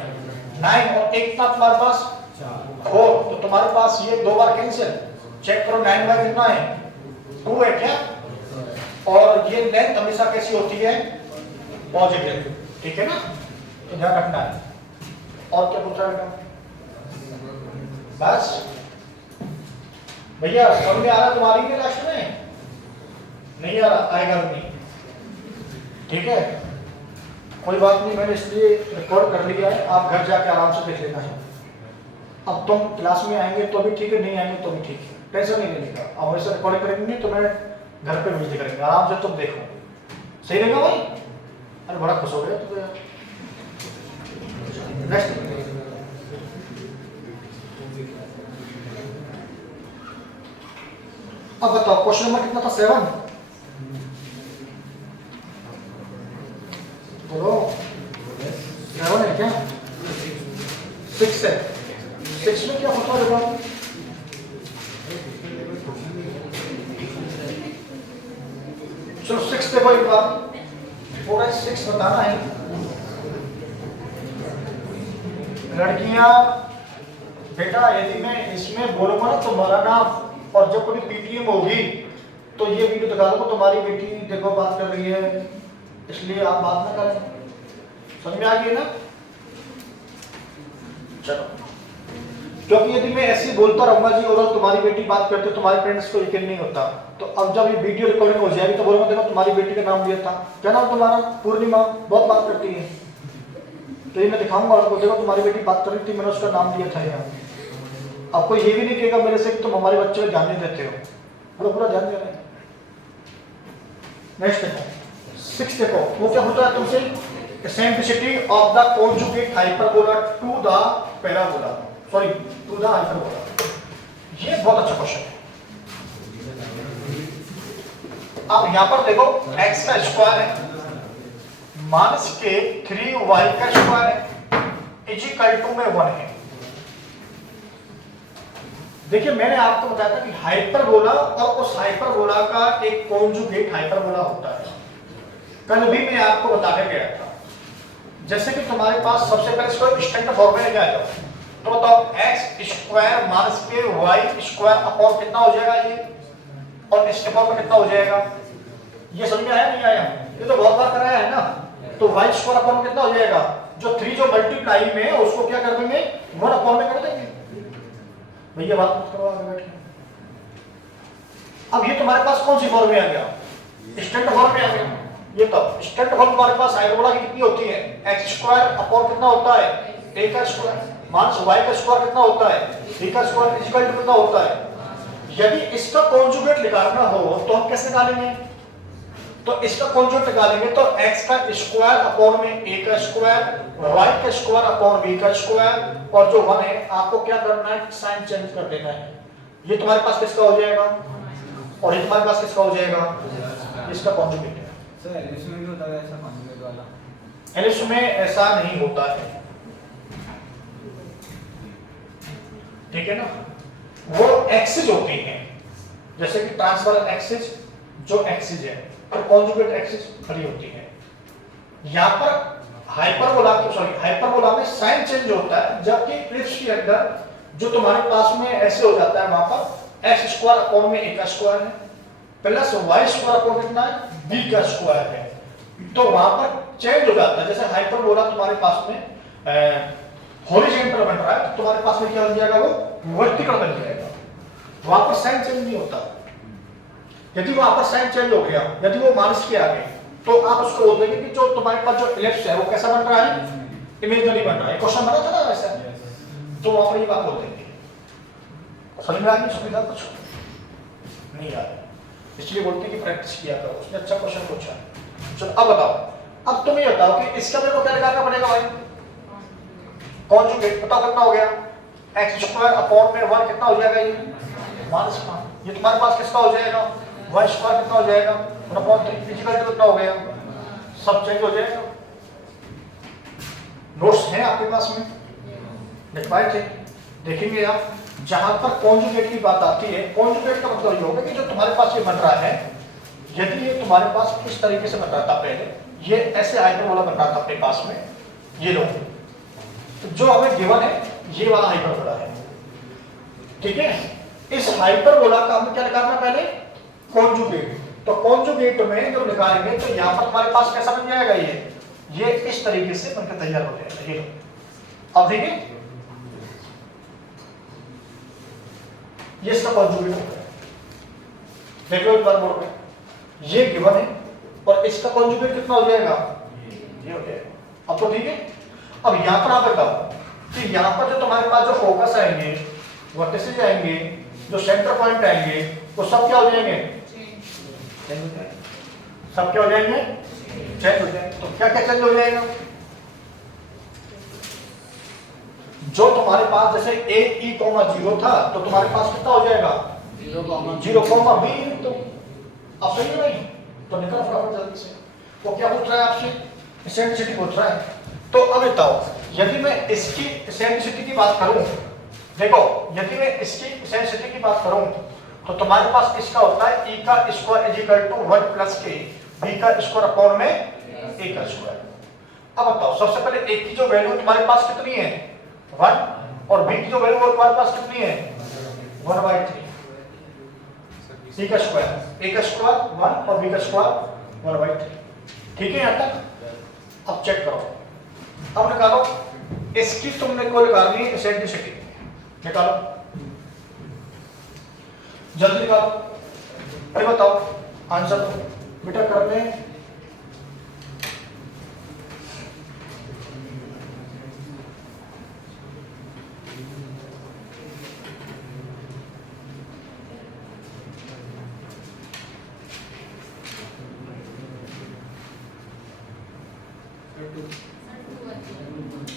9 और एक था तुम्हारे पास 4, तो तुम्हारे पास ये 2 बार कैंसिल। चेक करो 9 बाय कितना है 2 है क्या, और ये लेंथ हमेशा कैसी होती है पॉजिटिव, ठीक है ना, तो ध्यान रखना है। और क्या पूछा है बस भैया, समझ में आ रहा तुम्हारी के लास्ट में नहीं आ रहा, आएगा नहीं, ठीक है कोई बात नहीं, मैंने इसलिए रिकॉर्ड कर लिया है, आप घर जाके आराम से देख लेना है। अब तुम क्लास में आएंगे तो भी ठीक है, नहीं आएंगे तो भी ठीक है, टेंशन नहीं लेने का। अब वैसे रिकॉर्ड करेंगे तो मैं घर पे भेज करेंगे, आराम से तुम देखो, सही रहेगा भाई। अरे बड़ा खुश हो गया तो यार। नेक्स्ट अब बताओ क्वेश्चन नंबर कितना था 7, बोलो 7 है क्या 6 है, 6 में क्या होता है बताओ, चलो 6 देखो एक बार, पूरा 6 बताना है। लड़कियां बेटा यदि मैं इसमें बोलूंगा ना तुम्हारा नाम, और जब कभी पीटीएम होगी तो ये वीडियो दिखा दूंगा तुम्हारी बेटी देखो बात कर रही है, इसलिए आप बात ना करें, समझ में आ गई ना। चलो, क्योंकि यदि मैं ऐसे बोलता रहूंगा जी और तुम्हारी बेटी बात करते तुम्हारे पेरेंट्स को यकीन नहीं होता, तो अब जब ये वीडियो रिकॉर्डिंग हो जाएगी तो बोलूंगा देखो तुम्हारी बेटी का नाम लिया था, क्या नाम तुम्हारा, पूर्णिमा, बहुत बात करती है, तो ये मैं दिखाऊंगा आपको, देखो तुम्हारी बेटी बात कर रही थी, मैंने उसका नाम लिया था यहाँ। अब कोई ये भी नहीं कहेगा मेरे से कि तुम हमारे बच्चे को ध्यान नहीं देते हो, हम पूरा ध्यान दे रहे हैं। नेक्स्ट देखो 6 देखो, वो क्या होता है तुमसे, eccentricity of the conjugate hyperbola to the parabola, sorry to the hyperbola, ये बहुत अच्छा क्वेश्चन है। अब यहां पर देखो x का स्क्वायर है माइनस के 3y का स्क्वायर है इज इक्वल टू में 1 है। देखिए मैंने आपको बताया था कि हाइपरबोला और उस हाइपरबोला का एक कॉन्जुगेट हाइपरबोला होता है, कल भी मैं आपको बता के गया था। जैसे कि तुम्हारे पास सबसे पहले इसको स्टैंडर्ड फॉर्म में लेके आ जाओ, तो बताओ x² माइनस के y² अपॉन कितना हो जाएगा ये, और इसके फॉर्म में कितना हो जाएगा, ये समझ में आया नहीं आया, ये तो बहुत बार कराया है ना। तो y² अपॉन कितना हो जाएगा, जो 3 जो मल्टीप्लाई में है उसको क्या कर देंगे 1 अपॉन में कर देंगे। भैया बात मत करो आगे बैठ के। अब ये तुम्हारे पास कौन सी फॉर्म में आ गया, स्टैंडर्ड फॉर्म में आ गया। ये तो स्टैंडर्ड फॉर्म तुम्हारे पास हाइपरबोला की कितनी होती है, x² अपॉन कितना होता है a का स्क्वायर माइनस y का स्क्वायर कितना होता है b का स्क्वायर इज इक्वल टू कितना होता है। यदि इसका कॉन्जुगेट निकालना हो तो हम कैसे निकालेंगे, तो इसका कॉन्जुगेट निकालेंगे तो x का स्क्वायर अपॉन में a का स्क्वायर, y का स्क्वायर अपॉन b का स्क्वायर, और जो 1 है आपको क्या करना है साइन चेंज कर देना है। ये तुम्हारे पास किसका हो जाएगा और ये तुम्हारे पास किसका हो जाएगा, इसका कॉन्जुगेट है। सर एलिस में भी होता है ऐसा कॉन्जुगेट वाला, एलिस में ऐसा नहीं होता है, ठीक है ना, वो एक्सिस होती हैं, जैसे कि ट्रांसफर एक्सिस जो एक्सिस है और कॉन्जुगेट एक्सिस खड़ी होती है। यहाँ पर हाइपरबोला में साइन चेंज होता है, जबकि इलिप्स के अंदर जो तुम्हारे पास में ऐसे हो जाता है, वहां पर एक्स स्क्वायर अपॉन में ए का स्क्वायर है प्लस वाई स्क्वायर अपॉन कितना है बी का स्क्वायर है, तो वहां पर चेंज हो जाता है। जैसे हाइपरबोला तुम्हारे पास में हॉरिजॉन्टल बन रहा है, तो तुम्हारे पास में क्या बन जाएगा, वो वर्टिकल बन जाएगा। वहां पर साइन चेंज नहीं होता। यदि वहां पर साइन चेंज हो गया, यदि वो माइनस के आ गए, तो आप उसको बोल देंगे कि जो तुम्हारे पास जो इलिप्स है वो कैसा बन रहा है, इमेजिनरी बन रहा है। क्वेश्चन बना था ना वैसा, तो वहां पर ये बात बोल देंगे। समझ में आ गई सुविधा? कुछ नहीं आ रहा, इसलिए बोलते हैं कि प्रैक्टिस किया करो। उसने अच्छा क्वेश्चन पूछा। चलो अब बताओ, अब तुम ये बताओ कि इसका मेरे को क्या लगाना पड़ेगा भाई, कॉन्जुगेट। बताओ कितना हो गया, एक्स स्क्वायर अपॉन में 1 कितना हो जाएगा, ये -1। ये तुम्हारे पास किसका हो जाएगा, y स्क्वायर कितना हो जाएगा 1/3 फिजिकल कितना हो गया, सब चेंज हो जाएगा। नोट्स हैं आपके पास में, लिखवाए थे, देखेंगे आप। जहां पर कॉन्जुगेट की बात आती है, कॉन्जुगेट का मतलब ये होगा कि जो तुम्हारे पास ये बन रहा है, यदि ये तुम्हारे पास इस तरीके से बन रहा था पहले, ये ऐसे हाइपरबोला बन रहा था अपने पास में, ये लो, तो जो हमें गिवन है ये वाला हाइपरबोला है, ठीक है। इस हाइपरबोला का हमें क्या निकालना पहले, कॉन्जुगेट। तो कॉन्जुगेट में जब निकालेंगे तो यहाँ पर तुम्हारे पास कैसा बन जाएगा, ये इस तरीके से बनकर तैयार हो जाएगा। ये लो, अब देखिए ये इसका कॉन्जुगेट हो गया। देखो एक बार बोल रहे, ये गिवन है और इसका कॉन्जुगेट कितना हो जाएगा, ये हो जाएगा। अब तो ठीक है। अब यहाँ पर आप बताओ कि यहाँ पर जो तुम्हारे पास जो फोकस आएंगे, वर्टिसेस आएंगे, जो सेंटर पॉइंट आएंगे, वो सब क्या हो जाएंगे, सब क्या हो जाएंगे, चेंज हो जाएंगे। तो क्या क्या चेंज हो जाएगा, जो तुम्हारे पास जैसे a e, 0 था, तो तुम्हारे पास कितना हो जाएगा 0, b। तो अब सही नहीं, तो निकल फटाफट जल्दी से। वो क्या पूछ रहा है आपसे, एसेंट्रिसिटी पूछ रहा है। तो अब बताओ, यदि मैं इसकी एसेंट्रिसिटी की बात करूं, देखो यदि मैं इसकी एसेंट्रिसिटी की बात करूं, तो तुम्हारे पास इसका होता है e का स्क्वायर इक्वल टू 1 प्लस के b का स्क्वायर अपॉन में a का स्क्वायर। अब बताओ, सबसे पहले a की जो वैल्यू तुम्हारे पास कितनी है 1, और b की जो वैल्यू तुम्हारे पास कितनी है 1/3, c का स्क्वायर, a का स्क्वायर 1 और b का स्क्वायर 1/3। ठीक है यहाँ तक। अब चेक करो, अब निकालो इसकी, तुमने को निकालनी है एसेंट्रिसिटी, निकालो जल्दी निकालो। अरे बताओ आंसर बेटा कर ले।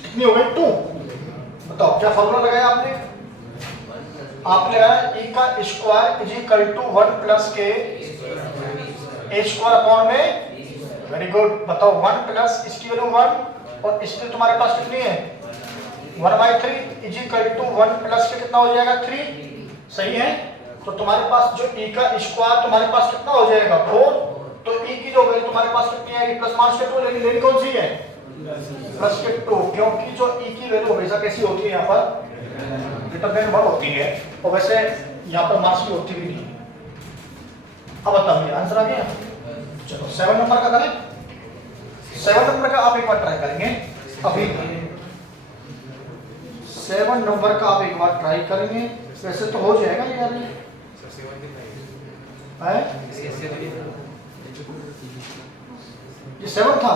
कितनी हो गई 2। बताओ क्या फॉर्मूला लगाया आपने, आपने लगाया e का square is equal to 1 plus के a स्क्वायर अपॉन में, वेरी गुड। बताओ 1 प्लस इसकी वैल्यू 1 और इसकी तुम्हारे पास कितनी है 1/3 इज इक्वल टू 1 प्लस के कितना हो जाएगा 3, सही है। तो तुम्हारे पास जो e का स्क्वायर तुम्हारे पास कितना हो जाएगा 4, तो e की जो वैल्यू तुम्हारे पास कितनी आएगी प्लस माइनस के 2, लेकिन कौन सी है प्लस के 2, क्योंकि जो e की वैल्यू हमेशा कैसी होती है यहाँ पर ग्रेटर देन 1 होती है, और वैसे यहाँ पर मार्क्स की होती भी नहीं है। अब बताइए आंसर आ गया। चलो 7 नंबर का करें, 7 नंबर का आप एक बार ट्राई करेंगे, अभी 7 नंबर का आप एक बार ट्राई करेंगे, वैसे तो हो जाएगा यार ये 7 था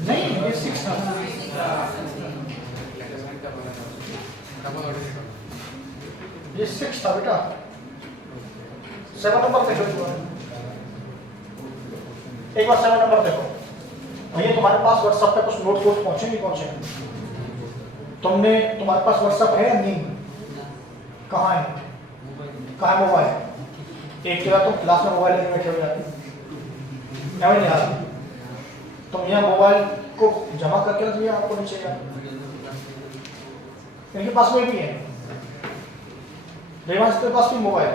नहीं, ये 6 था। ये 6 था बेटा, 7 नंबर देखो एक बार 7 नंबर देखो भैया। तुम्हारे पास व्हाट्सएप पे कुछ नोट पहुंचे नहीं पहुंचे, तुम्हारे पास व्हाट्सएप है नहीं, कहाँ है, कहाँ है मोबाइल? एक जगह तुम क्लास में मोबाइल लेके बैठे हो जाते नहीं यार, तुम यहाँ मोबाइल को जमा करके रख दिया आपको नीचे का, इनके पास में भी है, देवांश के पास भी मोबाइल है,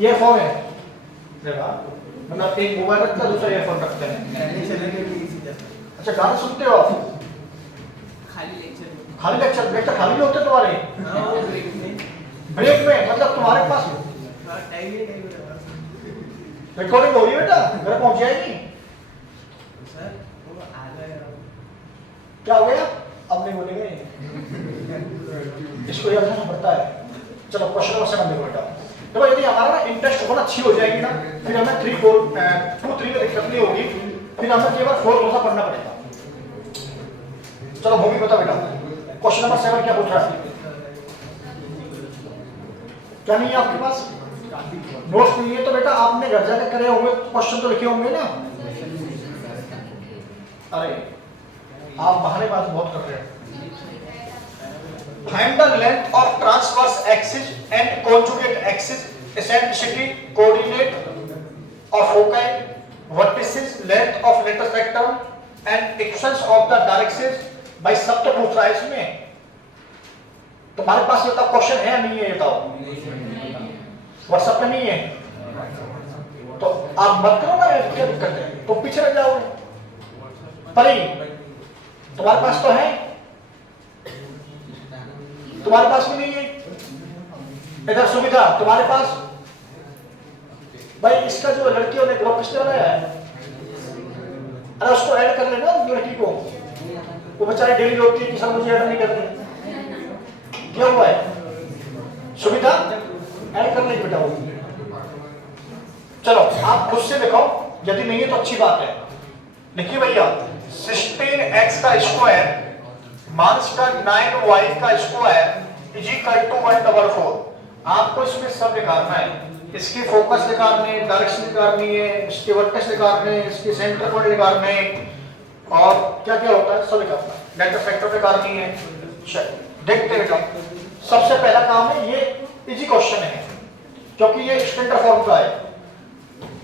ईयरफोन है, जगह मतलब एक मोबाइल रखता है दूसरा ईयरफोन रखते हैं। पहले चलेंगे कि इसी तरह अच्छा गाना सुनते हो आप? खाली लेक्चर लेक्चर खाली भी होते हैं तुम्हारे? हाँ वो ब्रेक में ब्रेक में मतलब तुम्हारे पास टाइम ही टाइम रिकॉर्डिंग हो रही है बेटा, घर पहुंच जाएगी। सर वो आ गए क्या हो गया? अब नहीं बोलेंगे, इसको याद रखना पड़ता है। चलो क्वेश्चन नंबर 7 देखो बेटा। देखो यदि हमारा ना इंटरेस्ट बहुत अच्छी हो जाएगी ना, फिर हमें 3 4 2 3 में दिक्कत नहीं होगी, फिर हमें केवल 4 रोजा पढ़ना पड़ेगा। चलो वो भी बता बेटा, क्वेश्चन नंबर 7 क्या पूछ रहा है? क्या नहीं है आपके पास? नोट्स नहीं है तो बेटा आपने घर जाके करे होंगे, क्वेश्चन तो लिखे होंगे ना। अरे आप बहानेबाज बहुत कर रहे हैं। Find the length of transverse axis and conjugate axis, eccentricity, coordinate of foci, vertices, length of latest vector and equations of the directrix. भाई सब तो पूछ रहा है इसमें, तुम्हारे पास ये क्वेश्चन है या नहीं है ये बताओ? व्हाट्सएप पे नहीं है तो आप मत करो ना, क्या दिक्कत है? तो पीछे रह जाओगे। पर तुम्हारे पास तो है, तुम्हारे पास भी नहीं है। इधर सुविधा तुम्हारे पास। भाई इसका जो लड़कियों ने ग्रुप किसने बनाया है? अरे उसको ऐड कर लेना लड़की को, वो बेचारी डेली रोती है कि सर मुझे ऐड नहीं करते। क्या हुआ है? सुविधा ऐड कर लेगी बेटा वो। चलो आप खुद से देखो, यदि नहीं है तो अच्छी बात है। देखिए भैया 16x का स्क्वायर माइनस का 9y का स्क्वायर इज इक्वल टू 144। आपको इसमें सब निकालना है, इसकी फोकस निकालनी है, डायरेक्शन निकालनी है, इसके वर्टेक्स निकालने हैं, इसके सेंटर पॉइंट निकालने हैं, और क्या क्या होता है सब निकालना है, लेटेस्ट वेक्टर निकालनी है। देखते हैं सबसे पहला काम है, ये इजी क्वेश्चन है क्योंकि ये स्टैंडर्ड फॉर्म का है।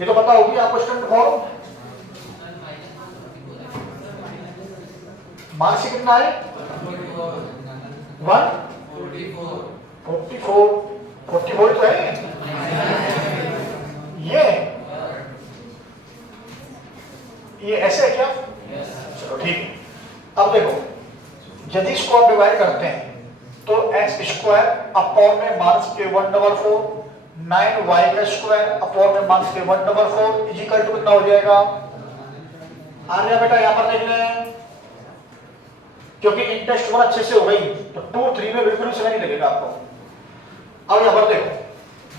ये तो पता होगी आपको स्टैंडर्ड फॉर्म। मार्क्स से कितना है? 44 तो है ये ऐसे है क्या? चलो ठीक है। अब देखो यदि इसको आप डिवाइड करते हैं तो एक्स स्क्वायर अपॉन में माइनस के 144, 9y का स्क्वायर अपॉन में माइनस के 144 इज इक्वल टू कितना हो जाएगा? आ गया बेटा, यहां पर देख लें क्योंकि इंटरेस्ट बहुत अच्छे से हो गई तो 2 3 में बिल्कुल समय नहीं लगेगा आपको। अब यहां पर देखो,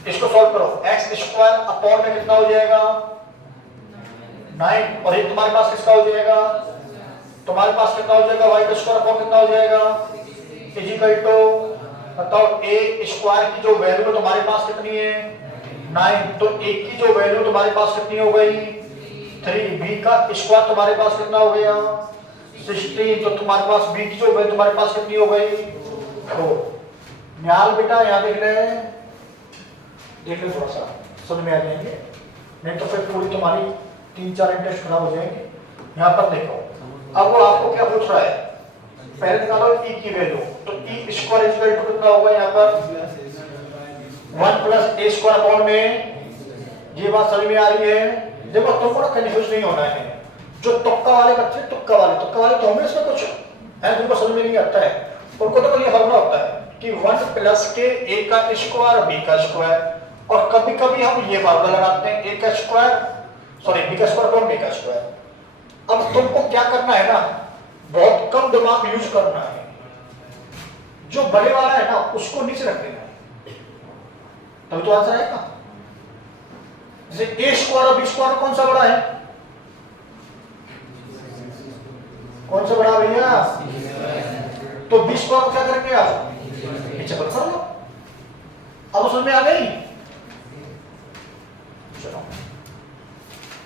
इसको सॉल्व करो। एक्स स्क्वायर अपॉन में कितना हो जाएगा? 9, और ये तुम्हारे पास किसका हो जाएगा? तुम्हारे पास कितना हो जाएगा? y का स्क्वायर अपॉन कितना हो जाएगा? इज इक्वल टू बताओ a स्क्वायर की जो वैल्यू तुम्हारे पास कितनी है? 9, तो a की जो वैल्यू तुम्हारे पास कितनी हो गई? 3। b का स्क्वायर तुम्हारे पास कितना हो गया? 16, तो तुम्हारे पास b की जो वैल्यू तुम्हारे पास कितनी हो गई? 4। न्याल बेटा यहाँ देख ले थोड़ा सा समझ में आ जाएंगे, नहीं तो फिर पूरी तुम्हारी 3-4 इंटरेस्ट खराब हो जाएंगे। यहाँ पर देखो, अब वो आपको क्या पूछ रहा है? पहले निकालो e की वैल्यू, तो e square is equal to कितना होगा? यहाँ पर 1 प्लस a स्क्वायर अपॉन में। ये बात समझ में आ रही है? देखो तुमको ना कंफ्यूज नहीं होना है। जो तुक्का वाले बच्चे तुक्का वाले तो हमें इसमें कुछ है जिनको समझ में नहीं आता है, उनको तो ये फॉर्मूला होता है कि 1 प्लस के a का स्क्वायर b का स्क्वायर, और कभी कभी हम ये फॉर्मूला लगाते हैं a का स्क्वायर b का स्क्वायर अपॉन b का स्क्वायर। अब तुमको क्या करना है ना, बहुत कम दिमाग यूज करना है, जो बड़े वाला है ना उसको नीचे रख देना है, तभी तो आंसर आएगा। जैसे a स्क्वायर और b स्क्वायर कौन सा बड़ा है? कौन सा बड़ा भैया? तो b स्क्वायर को क्या करेंगे आप? नीचे कर लो। अब समझ में आ गई? चलो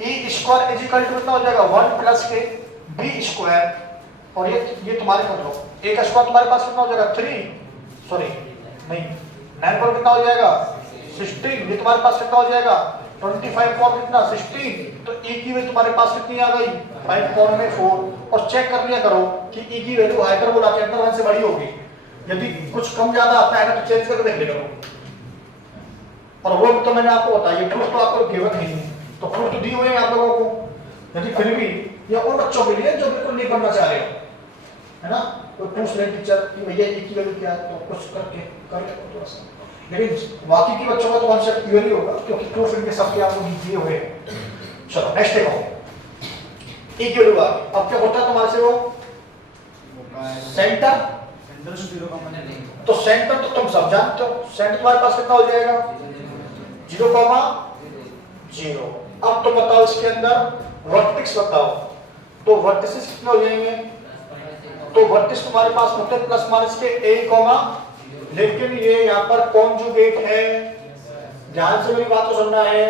e square is equal to कितना हो जाएगा? 1 प्लस के b स्क्वायर, और ये तुम्हारे कर लो, a का स्क्वायर तुम्हारे पास कितना हो जाएगा? 3 सॉरी नहीं 9 पर कितना हो जाएगा? 16। ये तुम्हारे पास कितना हो जाएगा? 25 फॉर्म कितना? 16। तो e की वैल्यू तुम्हारे पास कितनी आ गई? 5 फॉर्म में 4। और चेक कर लिया करो कि e की वैल्यू हाइपरबोला के अंदर 1 से बड़ी होगी। यदि कुछ कम ज्यादा आता है ना तो चेंज करके देख लेगा। और वो तो मैंने आपको बताया, प्रूफ तो आपको गिवन नहीं है, तो प्रूफ तो दिए हुए हैं आप लोगों को। यदि फिर भी ये उन बच्चों के लिए जो बिल्कुल नहीं करना चाह रहे हो, है ना, कोई पूछ ले टीचर कि भैया ये की वैल्यू क्या है, तो कुछ करके कर ले थोड़ा सा, लेकिन बाकी के बच्चों का तो कॉन्सेप्ट क्लियर ही होगा क्योंकि प्रूफ इनके सबके आपको दिए हुए हैं। चलो नेक्स्ट देखो, ई की वैल्यू आ गई। अब क्या होता है तुम्हारे से वो सेंटर, तो सेंटर तो तुम सब जानते हो, सेंटर तुम्हारे पास कितना हो जाएगा 0,0। अब तो बताओ इसके अंदर वर्टेक्स बताओ, तो वर्टिसेस कितने हो जाएंगे, तो वर्टिस तुम्हारे पास होते हैं प्लस माइनस के a, लेकिन ये यहाँ पर कॉन्जुगेट है, ध्यान से मेरी बात को सुनना है,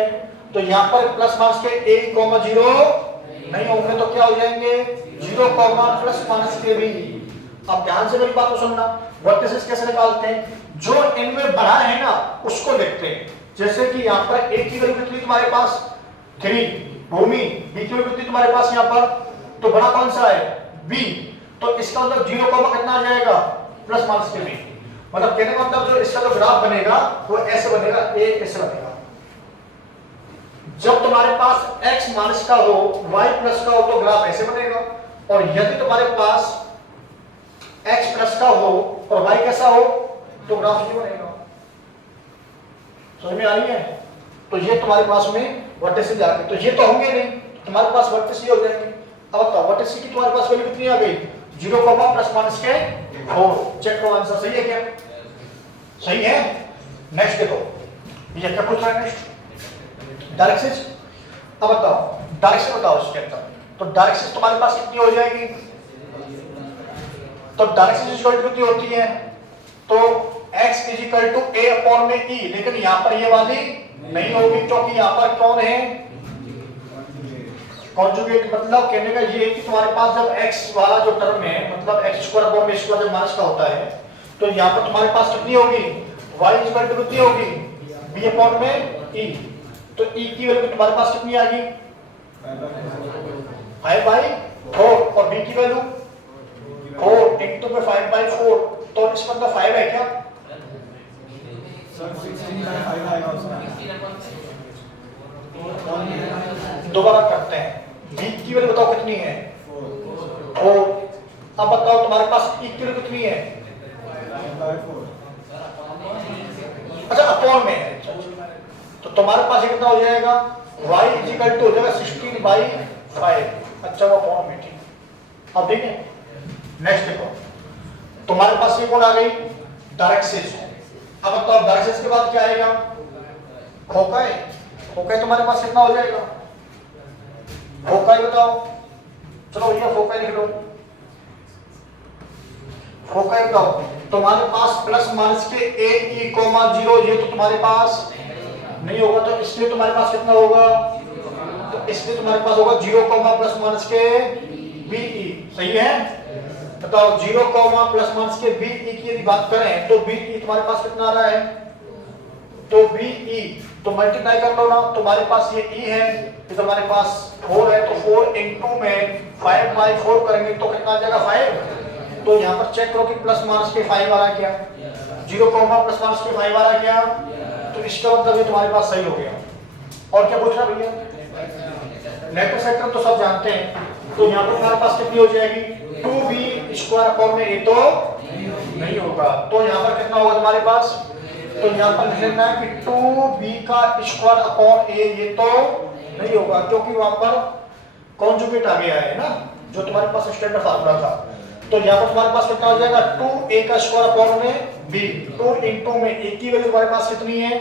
तो यहाँ पर प्लस माइनस के a, 0 नहीं होंगे तो क्या हो जाएंगे 0, प्लस माइनस के b। अब ध्यान से मेरी बात को सुनना, वर्टिसेस कैसे निकालते हैं, जो इनमें बड़ा है ना उसको देखते हैं। जैसे कि यहाँ पर a की वैल्यू कितनी तुम्हारे पास 3 भूमि, b की वैल्यू कितनी तुम्हारे पास यहाँ पर, तो बड़ा कौन सा है b, तो इसका मतलब 0, कितना आ जाएगा प्लस माइनस के b। मतलब कहने का मतलब जो इसका जो ग्राफ बनेगा वो ऐसे बनेगा, a ऐसे बनेगा। जब तुम्हारे पास x माइनस का हो y प्लस का हो तो ग्राफ ऐसे बनेगा, और यदि तुम्हारे पास x प्लस का हो और y कैसा हो तो ग्राफ ये बनेगा। समझ में आ रही है, तो ये तुम्हारे पास में वर्टिसेस जाके, तो ये तो होंगे नहीं, तुम्हारे पास वर्टिसेस हो जाएंगे। अब बताओ वर्टिसेस की तुम्हारे पास वैल्यू कितनी आ गई 0, प्लस माइनस के 4। चेक करो आंसर सही है क्या, सही है। नेक्स्ट देखो ये क्या पूछ रहा है, नेक्स्ट डायरेक्ट्रिक्स। अब बताओ डायरेक्ट्रिक्स बताओ इसके अंदर, तो डायरेक्ट्रिक्स तुम्हारे पास कितनी हो जाएगी, तो डायरेक्ट्रिक्स इक्वल टू कितनी होती है, तो x equal to a upon में e, लेकिन यहाँ पर ये वाली नहीं होगी क्योंकि यहाँ पर कौन है कॉन्जुगेट। मतलब कहने का ये है कि तुम्हारे पास जब x वाला जो टर्म है, मतलब x स्क्वायर अपॉन में स्क्वायर जब माइनस का होता है, तो यहाँ पर तुम्हारे पास कितनी होगी y इक्वल टू कितनी होगी b अपॉन में e, तो e की वैल्यू तुम्हारे पास कितनी आ गई 5/4, और b की वैल्यू 4 इंटू में 5/4, तो इसका मतलब 5 है क्या, दोबारा करते हैं, b की वैल्यू बताओ कितनी है 4। अब बताओ तुम्हारे पास e की वैल्यू कितनी है, अच्छा अपॉन में है, तो तुम्हारे पास कितना हो जाएगा y इक्वल टू हो जाएगा 16/5। अच्छा वो अपॉन में, ठीक। अब ठीक है नेक्स्ट देखो, तुम्हारे पास ये कौन आ गई डायरेक्ट्रिक्स। अब बताओ डायरेक्ट्रिक्स के बाद क्या आएगा फोकाई। फोकाई तुम्हारे पास कितना हो जाएगा, फोकाई बताओ, चलो भैया फोकाई लिख लो, फोकाई बताओ। तुम्हारे पास प्लस माइनस के a, e, 0 ये तो तुम्हारे पास नहीं होगा, तो इसलिए तुम्हारे पास कितना होगा, तो इसलिए तुम्हारे पास होगा 0, प्लस माइनस के b, e, सही है। बताओ 0, प्लस माइनस के b, e की यदि बात करें तो b, e तुम्हारे पास कितना आ रहा है, तो b, e तो मल्टीप्लाई कर लो ना, तुम्हारे पास ये e है, ये तुम्हारे पास 4 है, तो 4 इंटू में 5/4 करेंगे तो कितना आ जाएगा 5। तो यहाँ पर चेक करो कि प्लस माइनस के 5 आ रहा है क्या, 0, प्लस माइनस के 5 आ रहा है क्या, तो इसका मतलब ये तुम्हारे पास सही हो गया। और क्या पूछना भैया, लेटर सेक्टर तो सब जानते हैं, तो यहाँ पर तुम्हारे पास कितनी हो जाएगी 2b स्क्वायर अपॉन में, ये तो नहीं होगा, तो यहाँ पर कितना होगा तुम्हारे पास, तो यहाँ पर लिख लेना है कि 2b का स्क्वायर अपॉन a, ये तो नहीं होगा क्योंकि वहां पर कॉन्जुगेट आ गया है ना, जो तुम्हारे पास स्टैंडर्ड फार्मूला था। तो यहाँ पर तुम्हारे पास कितना हो जाएगा 2a का स्क्वायर अपॉन में b, 2 इंटू में a की वैल्यू तुम्हारे पास कितनी है,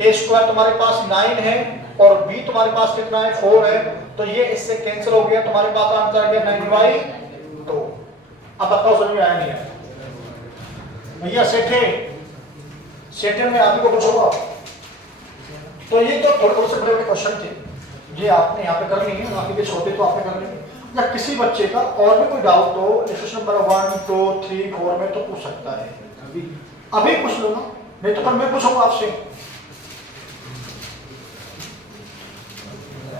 a स्क्वायर तुम्हारे पास 9 है और b तुम्हारे पास कितना है 4 है, तो ये इससे कैंसिल हो गया, तुम्हारे पास आंसर आ गया 9/2। अब बताओ समझ में आया नहीं आया भैया, सेठे में आप ही को पूछूंगा, तो ये तो थोड़े से बड़े क्वेश्चन थे, ये आपने यहाँ पे कर ली है, बाकी के छोटे तो आपने कर लेंगे। या किसी बच्चे का और भी कोई डाउट हो क्वेश्चन नंबर 1, 2, 3, 4 में तो पूछ सकता है, अभी पूछ लो ना, नहीं तो कल मैं पूछूंगा आपसे।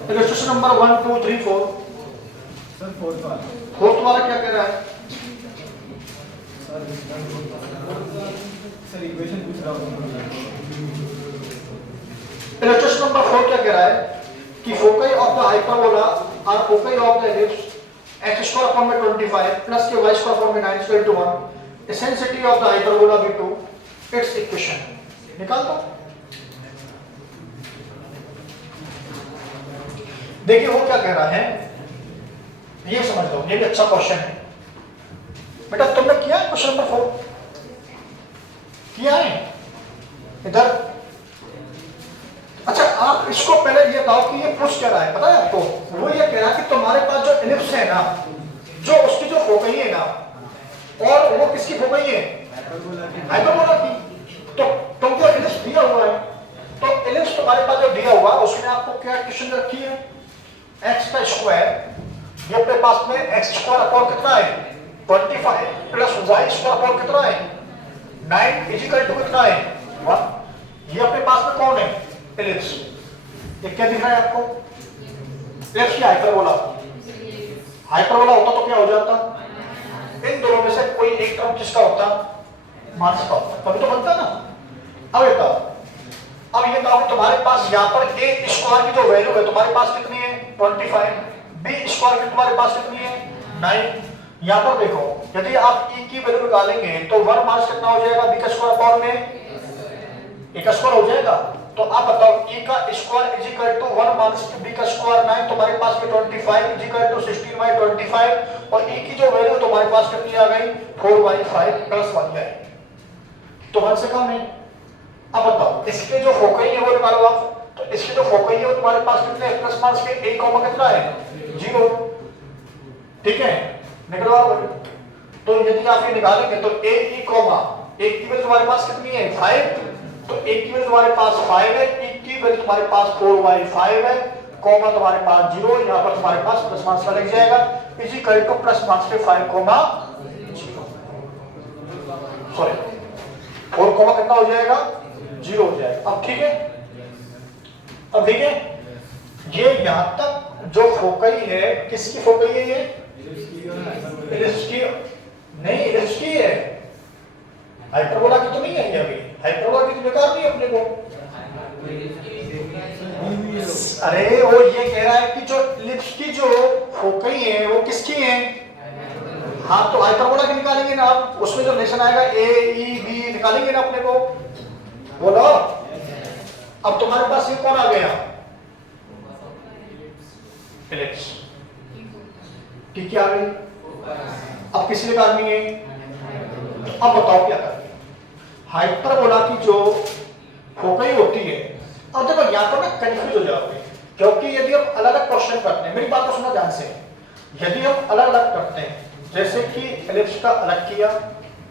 क्वेश्चन नंबर 1, 2, 3, 4, सर फोर्थ वाला क्या कह रहा है, सर इक्वेशन पूछ रहा हूँ। इलस्ट्रेशन नंबर 4 क्या कह रहा है कि फोकई ऑफ द हाइपरबोला और foci of the ellipse x square form में 25 प्लस के y स्क्वायर फॉर्म में 9 equal to 1 eccentricity of the hyperbola v2 its equation निकाल दो। देखिए वो क्या कह रहा है ये समझ लो, ये भी अच्छा क्वेश्चन है बेटा। तुमने किया है क्वेश्चन नंबर 4 किया है इधर। अच्छा आप इसको पहले ये बताओ कि ये पूछ क्या रहा है पता है आपको? वो ये कह रहा है कि तुम्हारे पास जो एलिप्स है ना, जो उसकी जो फोकई है ना, और वो किसकी फोकई है? हाइपरबोला की। तो तुमको एलिप्स दिया हुआ है, तो एलिप्स तुम्हारे पास जो दिया हुआ है उसमें आपको क्या कंडीशन रखी है? x का स्क्वायर, ये अपने पास में x स्क्वायर अपॉन कितना है 25 प्लस y स्क्वायर अपॉन कितना है 9 इक्वल टू कितना है 1। ये अपने पास में कौन है? एलिप्स। ये क्या दिख रहा है आपको? एलिप्स की हाइपरबोला। हाइपरबोला होता तो क्या हो जाता? इन दोनों में से कोई एक टर्म किसका होता? मास का होता, तभी तो बनता ना। अब ये बताओ, अब ये बताओ तुम्हारे पास यहाँ पर a स्क्वायर की जो वैल्यू है तुम्हारे पास कितनी है 25, b स्क्वायर की तुम्हारे पास कितनी है 9। यहाँ पर देखो यदि आप e की वैल्यू निकालेंगे तो 1 मास कितना हो जाएगा b का स्क्वायर पावर में a का स्क्वायर हो जाएगा। तो आप बताओ e का square is equal to 1 minus b का स्क्वायर 9, तुम्हारे पास में 25 इज इक्वल टू 16/25 और e की जो वैल्यू तुम्हारे पास कितनी आ गई 4/5 प्लस 1 है, तो 1 से कम है। अब बताओ इसके जो फोकई है वो निकालो आप। तो इसके जो फोकई है वो तुम्हारे पास कितने है? प्लस माइनस के a कॉमा कितना है 0, ठीक है निकलवाओ। तो यदि आप ये निकालेंगे तो a e कॉमा a की वैल्यू तुम्हारे पास कितनी है 5, तो a की वैल्यू तुम्हारे पास 5 है, e की वैल्यू तुम्हारे पास 4/5 है, कॉमा तुम्हारे पास 0, यहां पर तुम्हारे पास प्लस माइनस का लग जाएगा is equal two plus minus के 5 कॉमा 0, सॉरी 4 कॉमा कितना हो जाएगा 0 हो जाएगा। अब ठीक है, अब ठीक है, ये यहां तक जो फोकई है किसकी फोकई है? ये एलिप्स की नहीं, एलिप्स की है, हाइपरबोला की तो नहीं है ये अभी। हाइपरबोला की तो बेकार नहीं है अपने को। अरे वो ये कह रहा है कि जो एलिप्स की जो फोकई है वो किसकी है? हाँ तो हाइपरबोला की निकालेंगे ना आप, उसमें जो रिलेशन आएगा a e b निकालेंगे ना अपने को। बोलो अब तुम्हारे पास ये कौन आ गया? एलिप्स की क्या आ गई? अब किसी निकालनी है? अब बताओ क्या करनी है? हाइपरबोला की जो फोकई होती है, अब देखो यहाँ पर ना कंफ्यूज हो जाओगे, क्योंकि यदि हम अलग अलग क्वेश्चन करते हैं, मेरी बात को सुनना ध्यान से, यदि हम अलग अलग करते हैं जैसे कि एलिप्स का अलग किया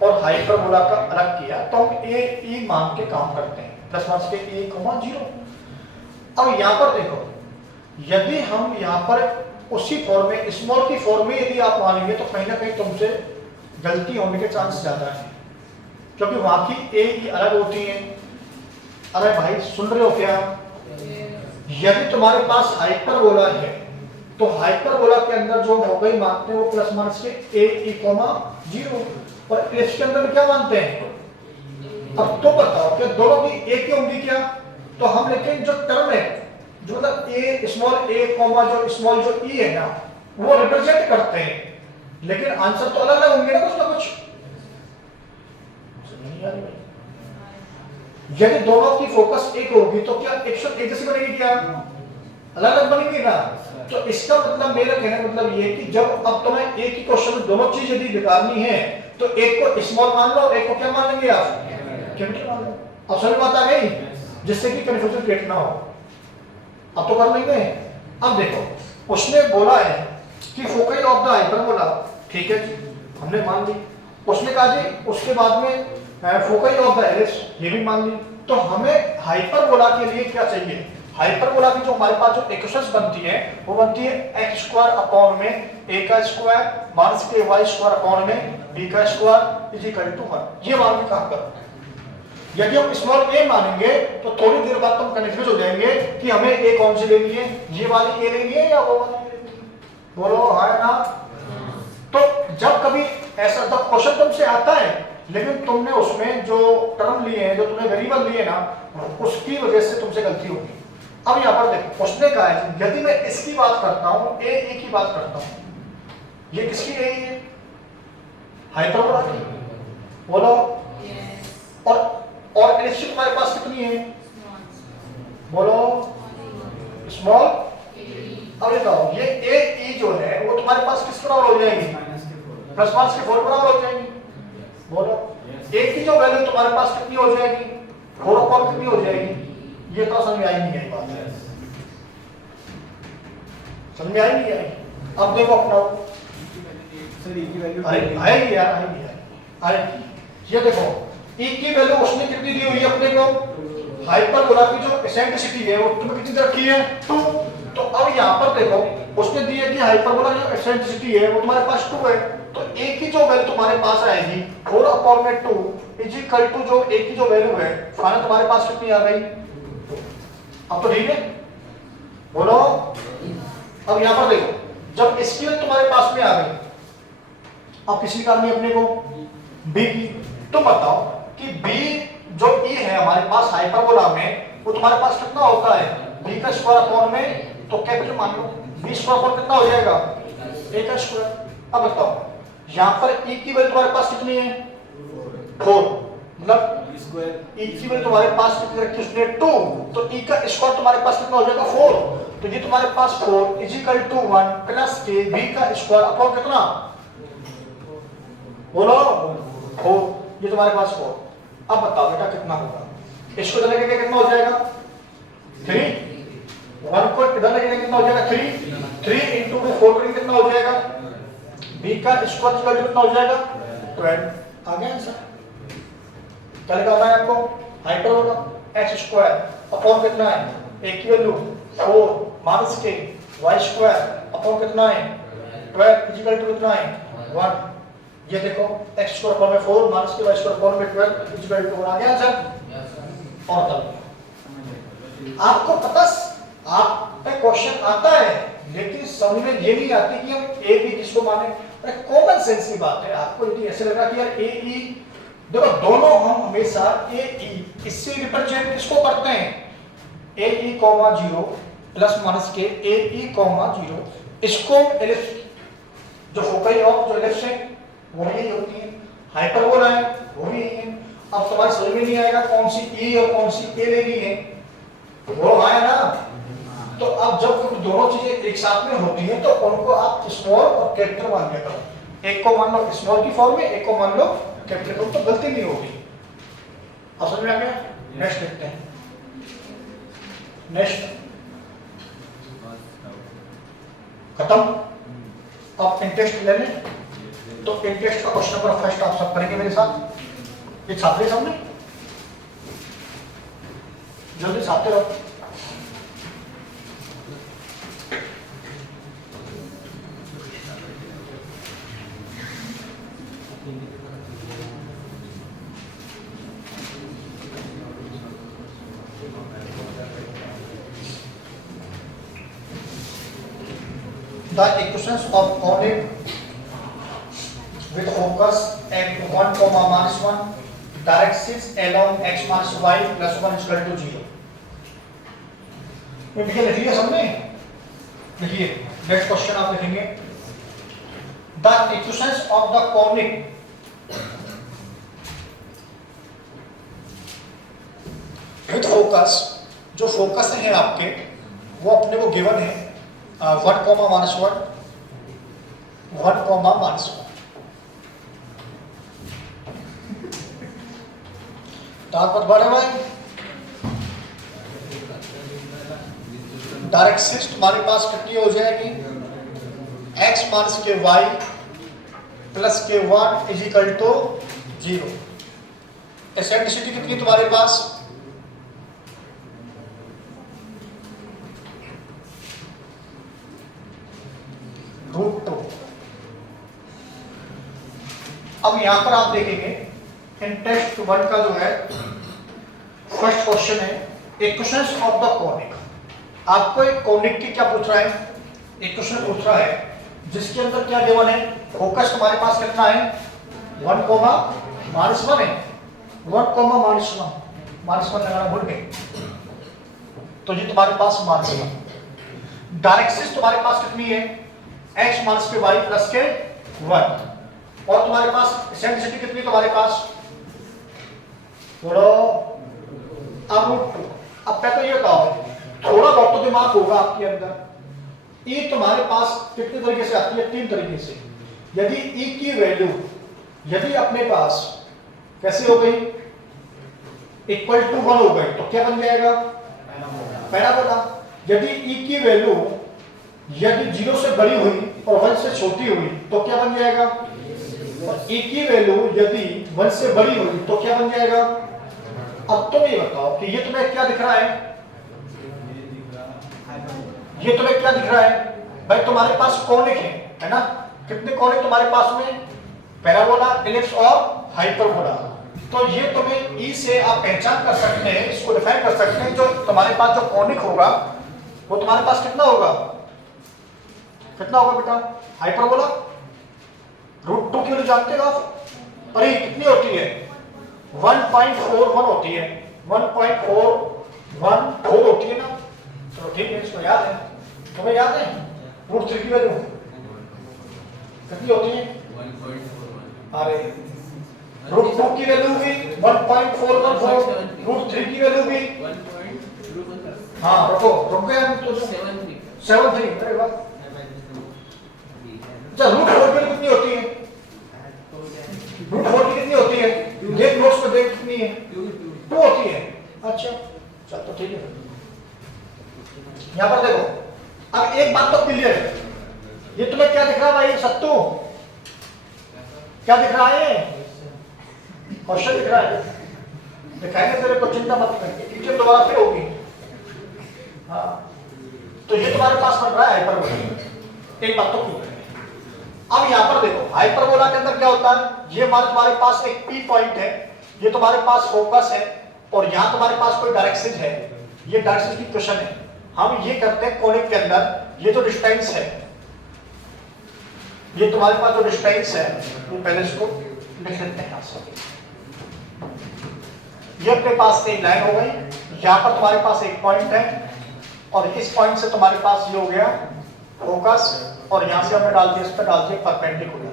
और हाइपरबोला का अलग किया तो हम a e मान के काम करते हैं, प्लस माइनस के a, 0। अब यहाँ पर देखो यदि हम यहाँ पर उसी फॉर्म में स्मॉल की फॉर्म में यदि आप मानेंगे तो कहीं ना कहीं तुमसे गलती होने के चांस ज्यादा है, क्योंकि वहां की a की अलग होती है। अरे भाई सुन रहे हो क्या? यदि तुम्हारे पास हाइपरबोला है तो हाइपरबोला के अंदर जो फोकई मानते हैं वो प्लस माइनस के a e, 0 और एलिप्स के अंदर क्या मानते हैं? अब तो बताओ कि दोनों की एक ही होंगी क्या? तो हम लेकिन जो टर्म है जो मतलब a स्मॉल a कॉमा जो स्मॉल जो e है ना वो रिप्रेजेंट करते हैं, लेकिन आंसर तो अलग अलग होंगे ना कुछ ना कुछ। यदि दोनों की फोकस एक होगी तो क्या एक जैसी बनेगी? क्या अलग अलग बनेगी ना? तो इसका मतलब मेरा कहने का मतलब ये कि जब अब तुम्हें एक ही क्वेश्चन में दोनों चीज यदि निकालनी है तो एक को स्मॉल मान लो और एक को क्या मान लेंगे आप? कैपिटल मान लो। अब समझ बात आ गई, जिससे कि कंफ्यूजन क्रिएट ना हो। अब तो कर लेंगे। अब देखो उसने बोला है कि फोकई ऑफ द हाइपरबोला, ठीक है जी हमने मान ली। उसने कहा जी उसके बाद में फोकई ऑफ द एलिप्स, ये भी मान ली। तो हमें हाइपरबोला के लिए क्या चाहिए? हाइपरबोला की जो हमारे पास जो इक्वेशंस बनती है वो बनती है x स्क्वायर अपॉन में a का स्क्वायर माइनस के y स्क्वायर अपॉन में b का स्क्वायर इज इक्वल टू 1। ये मान के काम करो। यदि हम स्मॉल a मानेंगे तो थोड़ी देर बाद तुम कंफ्यूज हो जाएंगे कि हमें a कौन सी लेनी है, ये वाली a लेनी है या वो वाली लेनी है? बोलो है ना? तो जब कभी ऐसा जब क्वेश्चन तुमसे आता है लेकिन तुमने उसमें जो टर्म लिए हैं, जो तुमने वेरिएबल लिए ना, उसकी वजह से तुमसे गलती होगी। अब यहाँ पर देखो उसने कहा है यदि मैं इसकी बात करता हूँ ए ई की बात करता हूँ, ये किसकी ए ई है? हाइपरबोला की। बोलो और एलिप्स तुम्हारे पास कितनी है? बोलो स्मॉल। अब बताओ ये ए ई जो है वो तुम्हारे पास किस बराबर हो जाएगी? प्लस माइनस के 4 बराबर हो जाएगी। बोलो ए की जो वैल्यू तुम्हारे पास कितनी हो जाएगी? 4 अपॉन कितनी हो जाएगी? ये तो समझ में आई नहीं आई बात है, समझ में आई नहीं आई? अब देखो अपना आएगी यार, आएगी। ये देखो ई की वैल्यू उसने कितनी दी हुई है अपने को? हाइपरबोला की जो एसेंट्रिसिटी है वो तुम्हें कितनी रखी है? 2। तो अब यहाँ पर देखो उसने दी है कि हाइपरबोला की जो एसेंट्रिसिटी है वो तुम्हारे पास 2 है, तो ए की जो वैल्यू तुम्हारे पास आएगी 4 अपॉन में 2 इज इक्वल टू जो ए की जो वैल्यू है फाइनल तुम्हारे पास कितनी आ गई? अब तो ठीक है। बोलो अब यहाँ पर देखो जब इसकी वैल्यू तुम्हारे पास में आ गई, अब किसी का नहीं अपने को बी की, तो बताओ कि बी जो ई है हमारे पास हाइपरबोला में वो तुम्हारे पास कितना होता है? बी का स्क्वायर अपॉन में, तो कैपिटल मान लो बी स्क्वायर अपॉन कितना हो जाएगा? ए का स्क्वायर। अब बताओ यहाँ पर ई की वैल्यू तुम्हारे पास कितनी है? 4, मतलब ई की वैल्यू तुम्हारे पास कितनी रखी उसने? 2, तो ई का स्क्वायर तुम्हारे पास कितना हो जाएगा? 4। तो ये तुम्हारे पास 4 इज इक्वल टू 1 प्लस के बी का स्क्वायर अपॉन कितना? बोलो 4, ये तुम्हारे पास 4। अब बताओ बेटा कितना होगा? इसको इधर लेके कितना हो जाएगा? 3। 1 को इधर लेके कितना हो जाएगा? 3 इंटू 4 करेंगे कितना हो जाएगा? बी का स्क्वायर कितना हो जाएगा? 12। आ गया आंसर। क्या लिखा है आपको? हाइपरबोला x स्क्वायर अपॉन कितना है? a की वैल्यू 4 माइनस के y स्क्वायर अपॉन कितना है? 12 इक्वल टू कितना है? 1। ये देखो x स्क्वायर अपॉन में 4 माइनस के y स्क्वायर अपॉन में 12 इक्वल टू 1 आ गया आंसर। और तब आपको पता आप पे क्वेश्चन आता है लेकिन समझ में ये नहीं आती कि हम a b किसको माने। अरे कॉमन सेंस की बात है। आपको यदि ऐसे लगा कि यार a e देखो दोनों हम हमेशा ए ई इससे रिप्रेजेंट किसको करते हैं? ए ई कॉमा 0 प्लस माइनस के ए ई कॉमा 0, इसको एलिप्स जो फोकल ऑफ जो एलिप्स है वो यही होती है, हाइपरबोला है वो भी यही है। अब तुम्हारी समझ में नहीं आएगा कौन सी ई और कौन सी ए लेनी है, वो आया ना। तो अब जब दोनों चीजें एक साथ में होती हैं तो उनको आप स्मॉल और कैपिटल मान लिया करो। एक को मान लो स्मॉल की फॉर्म में, एक को मान लो कैपिटल, तो गलती नहीं होगी। अब समझ में आ गया? नेक्स्ट देखते हैं। नेक्स्ट खत्म। अब इंटरेस्ट ले लें, तो इंटरेस्ट का क्वेश्चन नंबर फर्स्ट आप सब करेंगे मेरे साथ। ये छात्र सामने जल्दी छाते रहो। The equations of conic with focus at 1, -1 directions along x minus y plus 1 is equal to 0। ये लिख लिया सबने? देखिए नेक्स्ट क्वेश्चन आप लिखेंगे the equations of the conic with focus, जो फोकस है आपके वो अपने को गिवन है 1, -1 1, -1। ताकत बढ़े भाई। डायरेक्ट हमारे पास कितनी हो जाएगी? x माइनस के y प्लस के 1 इज इक्वल टू 0। एसेंट्रिसिटी कितनी तुम्हारे पास? √2। अब यहां पर आप देखेंगे इन टेस्ट 1 का जो है फर्स्ट क्वेश्चन है इक्वेशंस ऑफ द कॉनिक। आपको एक कॉनिक की क्या पूछ रहा है? इक्वेशन पूछ रहा है जिसके अंदर क्या गिवन है? फोकस तुम्हारे पास कितना है? 1, -1 है। 1, -1 लगाना भूल गए। तो ये तुम्हारे पास मान होगा। डायरेक्सिस तुम्हारे पास कितनी है, x माइनस के y प्लस के 1, और तुम्हारे पास एसेंट्रिसिटी कितनी तुम्हारे पास, बोलो अब √2। अब मैं तो ये बताओ, थोड़ा बहुत तो दिमाग होगा आपके अंदर, e तुम्हारे पास कितने तरीके से आती है, 3 तरीके से। यदि e की वैल्यू यदि अपने पास कैसे हो गई, इक्वल टू 1 हो गई, तो क्या बन जाएगा, पैराबोला। यदि e की वैल्यू यदि 0 से बड़ी हुई और 1 से छोटी हुई तो क्या बन जाएगा, और e की वैल्यू यदि 1 से बड़ी हुई तो क्या बन जाएगा। अब तुम ये बताओ कि ये तुम्हें क्या दिख रहा है, ये तुम्हें क्या दिख रहा है भाई, तुम्हारे पास कॉनिक है ना, कितने कॉनिक तुम्हारे पास में, पैराबोला, इलिप्स और हाइपरबोला। तो ये तुम्हें ई से आप पहचान कर सकते हैं, इसको डिफाइन कर सकते हैं, जो तुम्हारे पास जो कॉनिक होगा वो तुम्हारे पास कितना होगा, कितना होगा बेटा, हाइपरबोला √2 की वैल्यू जानते हो आप, और ये कितनी होती है, 1.41 होती है, 1.414 होती है ना। चलो ठीक है, इसको याद है, तुम्हें याद है √3 की वैल्यू कितनी होती है, 1.41, अरे √2 की वैल्यू भी 1.414, √3 की वैल्यू भी 1.2, हाँ रुक गए हम तो 7.3, अरे वाह। अच्छा √4 की कितनी होती है, √4 की कितनी होती है, देख नोट्स में देख कितनी है, 2 होती है। अच्छा चल तो ठीक है, यहाँ पर देखो, अब एक बात तो क्लियर है, ये तुम्हें क्या दिख रहा है भाई सत्तू, क्या दिख रहा है, क्वेश्चन दिख रहा है, दिखाएंगे तेरे को, चिंता मत कर, टीचर दोबारा फिर होगी। हाँ तो ये तुम्हारे पास बन रहा है हाइपरबोला, एक बात तो क्लियर है। अब यहाँ पर देखो हाइपरबोला के अंदर क्या होता है, ये तुम्हारे पास एक पी पॉइंट है, ये तुम्हारे पास फोकस है, और यहाँ तुम्हारे पास कोई डायरेक्सिस है, ये डायरेक्सिस की क्वेश्चन है। हम ये करते हैं कॉनिक के अंदर, ये जो डिस्टेंस है, ये तुम्हारे पास जो डिस्टेंस है, ये पहले इसको लिख लेते हैं, ये अपने पास एक लाइन हो गई, यहाँ पर तुम्हारे पास एक पॉइंट है, और इस पॉइंट से तुम्हारे पास ये हो गया फोकस, और यहाँ से हमने डाल दिया, इस पर डाल दिया परपेंडिकुलर।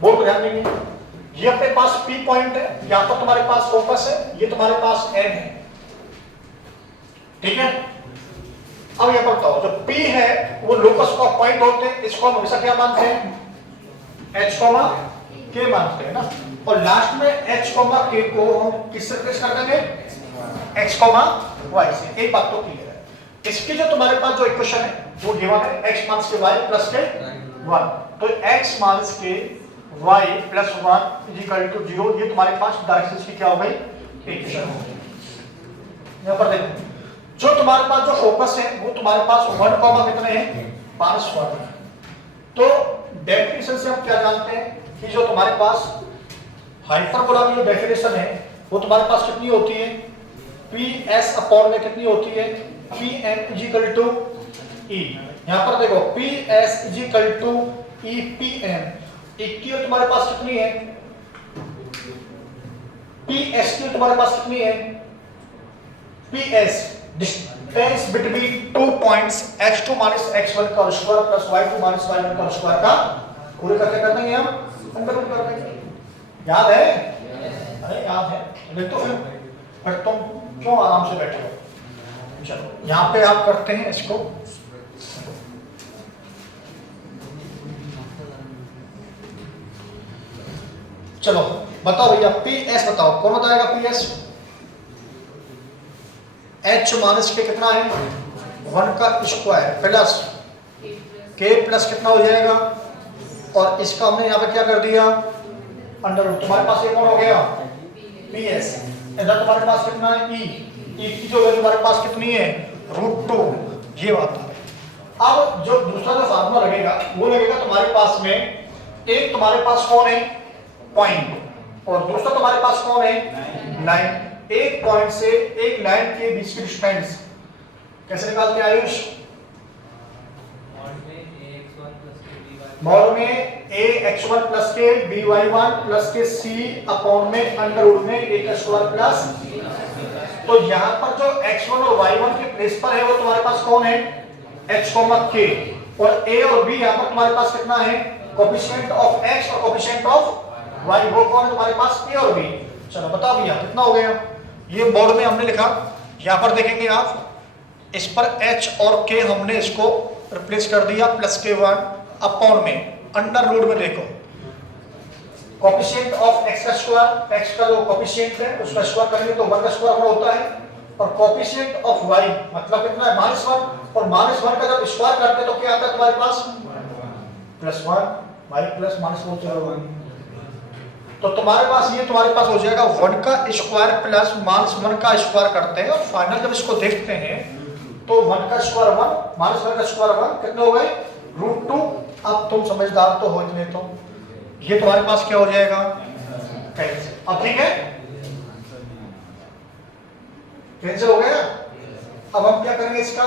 बोर्ड को ध्यान देंगे, ये अपने पास P पॉइंट है, यहाँ पर तुम्हारे पास फोकस है, ये तुम्हारे पास N है, ठीक है। अब ये बताओ, जो P है वो लोकस का पॉइंट होते हैं, इसको हम हमेशा क्या मानते हैं, H, K मानते हैं ना, और लास्ट में H, K को हम किससे रिप्लेस कर देंगे, X, Y से। एक बात तो क्लियर है, इसकी जो तुम्हारे पास जो इक्वेशन है वो गिवन है x माइनस के y प्लस के 1, तो x माइनस के y प्लस 1 इक्वल टू 0, ये तुम्हारे पास डायरेक्शंस की क्या हो गई, इक्वेशन हो गई। यहाँ पर देखो, जो तुम्हारे पास जो फोकस है वो तुम्हारे पास 1, कितने हैं, 5 तो डेफिनेशन से हम क्या जानते हैं कि जो तुम्हारे पास हाइपरबोला की जो डेफिनेशन है वो तुम्हारे पास कितनी होती है, PS अपॉन में कितनी होती है, Pn इक्वल टू E। यहाँ पर देखो PS इक्वल टू EPn, की तुम्हारे पास कितनी है, PS की तुम्हारे पास कितनी है, PS distance between 2 points x2 minus x1 का square plus y2 minus y1 का स्क्वायर का पूरे करके कर देंगे हम, अंडर रूट कर देंगे। याद है, अरे याद है, देख तो फिर तुम क्यों आराम से बैठे हो। चलो यहाँ पे आप करते हैं इसको, चलो बताओ भैया PS बताओ, कौन बताएगा PS, H माइनस के कितना है, 1 का स्क्वायर प्लस K प्लस कितना हो जाएगा, और इसका हमने यहाँ पे क्या कर दिया, अंडर रूट। तुम्हारे पास ये कौन हो गया, PS, इधर तुम्हारे पास कितना है E की जो वैल्यू तुम्हारे पास कितनी है, √2, ये बात है। अब जो दूसरा जो फार्मूला लगेगा वो लगेगा तुम्हारे पास में, एक तुम्हारे पास कौन है, पॉइंट, और दूसरा तुम्हारे पास कौन है, लाइन। एक पॉइंट से एक लाइन के बीच की डिस्टेंस कैसे निकालते हैं आयुष, मॉड में ax1 प्लस के by1 प्लस के c अपॉन में अंडर रूट में a का स्क्वायर प्लस तो यहाँ पर जो x1 और y1 के प्लेस पर है वो तुम्हारे पास कौन है, h, k, और a और b यहाँ पर तुम्हारे पास कितना है, कोफिशिएंट ऑफ x और कोफिशिएंट ऑफ y, वो कौन है तुम्हारे पास, a और b। चलो बताओ भैया कितना हो गया, ये बोर्ड में हमने लिखा, यहाँ पर देखेंगे आप, इस पर h और k हमने इसको रिप्लेस कर दिया प्लस k1 अपॉन में अंडर रूट में, देखो कोफिशिएंट ऑफ x का स्क्वायर, x का जो कोफिशिएंट है उसका स्क्वायर करेंगे तो 1 का स्क्वायर होता है, और कोफिशिएंट ऑफ y मतलब कितना है, -1, और -1 का जब स्क्वायर करते हैं तो क्या आता है तुम्हारे पास, +1, y प्लस -1, तो तुम्हारे पास ये तुम्हारे पास हो जाएगा 1 का स्क्वायर प्लस -1 का स्क्वायर करते हैं, और फाइनल जब इसको देखते हैं तो 1 का स्क्वायर 1, -1 का स्क्वायर 1, कितने हो गए, √2। अब तुम समझदार तो हो इतने, तो ये तुम्हारे पास क्या हो जाएगा, कैंसिल। अब ठीक है, कैंसिल हो गया। अब हम क्या करेंगे, इसका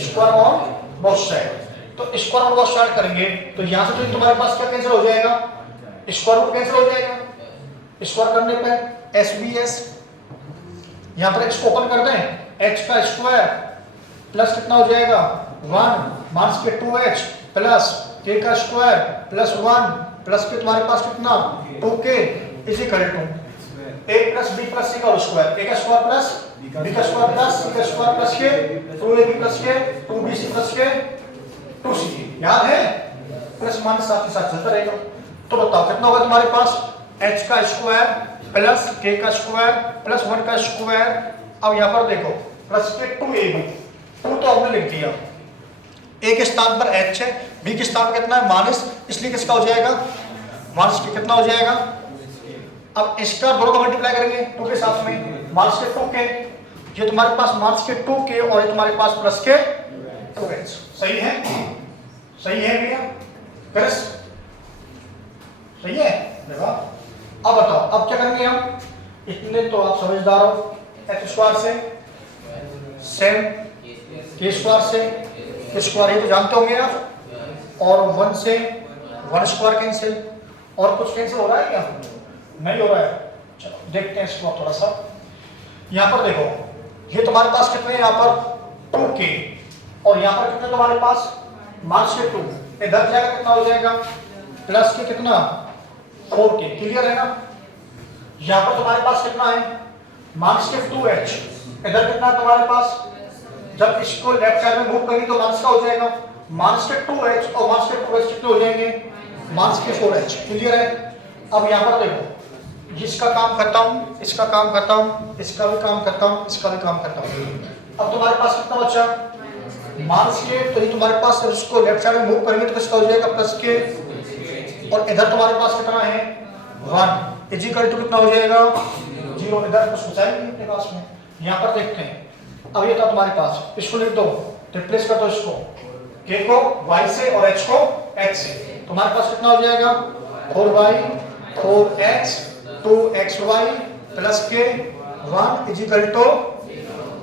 स्क्वायर ऑन बोथ साइड, तो स्क्वायर ऑन बोथ साइड करेंगे तो यहां से तो तुम्हारे पास क्या कैंसिल हो जाएगा, स्क्वायर रूट कैंसिल हो जाएगा, स्क्वायर करने पे SBS, यहां पर इसको ओपन करते हैं, h का स्क्वायर प्लस कितना हो जाएगा 1 माइनस के 2h प्लस k का स्क्वायर प्लस 1 प्लस के तुम्हारे पास कितना 2k is equal to a plus b plus c का स्क्वायर, a का स्क्वायर प्लस b का स्क्वायर प्लस c का square plus k 2ab plus k 2bc plus k 2c, याद है, प्लस माइनस साथ ही साथ चलता रहेगा। तो बताओ कितना होगा तुम्हारे पास, h का स्क्वायर प्लस k का स्क्वायर प्लस 1 का स्क्वायर, अब यहाँ पर देखो प्लस के 2ab, 2 तो हमने लिख दिया, a के स्थान पर h है, b के स्थान पर कितना है माइनस, इसलिए किसका हो जाएगा, माइनस के कितना हो जाएगा। अब इसका दोनों को मल्टीप्लाई करेंगे 2 के साथ में, माइनस के 2k, ये तुम्हारे पास माइनस के 2k और ये तुम्हारे पास प्लस के 2h, सही है, सही है भैया, प्लस सही है। देखो अब बताओ अब क्या करेंगे हम, इतने तो आप समझदार हो, h स्क्वायर से सेम k स्क्वायर से स्क्वायर, ये तो जानते होंगे आप, और 1 से 1 स्क्वायर कैंसिल, और कुछ कैंसिल हो रहा है क्या, नहीं हो रहा है। चलो देखते हैं इसको थोड़ा सा, यहाँ पर देखो ये तुम्हारे पास कितने, यहाँ पर 2k और यहाँ पर कितने तुम्हारे पास माइनस के 2, इधर जाएगा कितना हो जाएगा, प्लस के कितना 4k, क्लियर है ना। यहाँ पर तुम्हारे पास कितना है माइनस के 2h, इधर कितना तुम्हारे पास, जब इसको लेफ्ट साइड में मूव करेंगे तो माइनस का हो जाएगा, माइनस के 2h और माइनस के 2h कितने हो जाएंगे, माइनस के 4h, क्लियर है। अब यहाँ पर देखो इसका काम करता हूँ, इसका काम करता हूँ, इसका भी काम करता हूँ, इसका भी काम करता हूँ। अब तुम्हारे पास कितना बचा माइनस के, तो ये तुम्हारे पास जब इसको लेफ्ट साइड में मूव करेंगे तो किसका हो जाएगा प्लस के, और इधर तुम्हारे पास कितना है 1 इज इक्वल टू कितना हो जाएगा 0, इधर कुछ बचाएंगे अपने पास में। यहाँ पर देखते हैं, अब ये था तुम्हारे पास, इसको लिख दो, रिप्लेस कर दो इसको, k को y से और h को x से, तुम्हारे पास कितना हो जाएगा 4y 4x 2xy plus k 1 is equal to,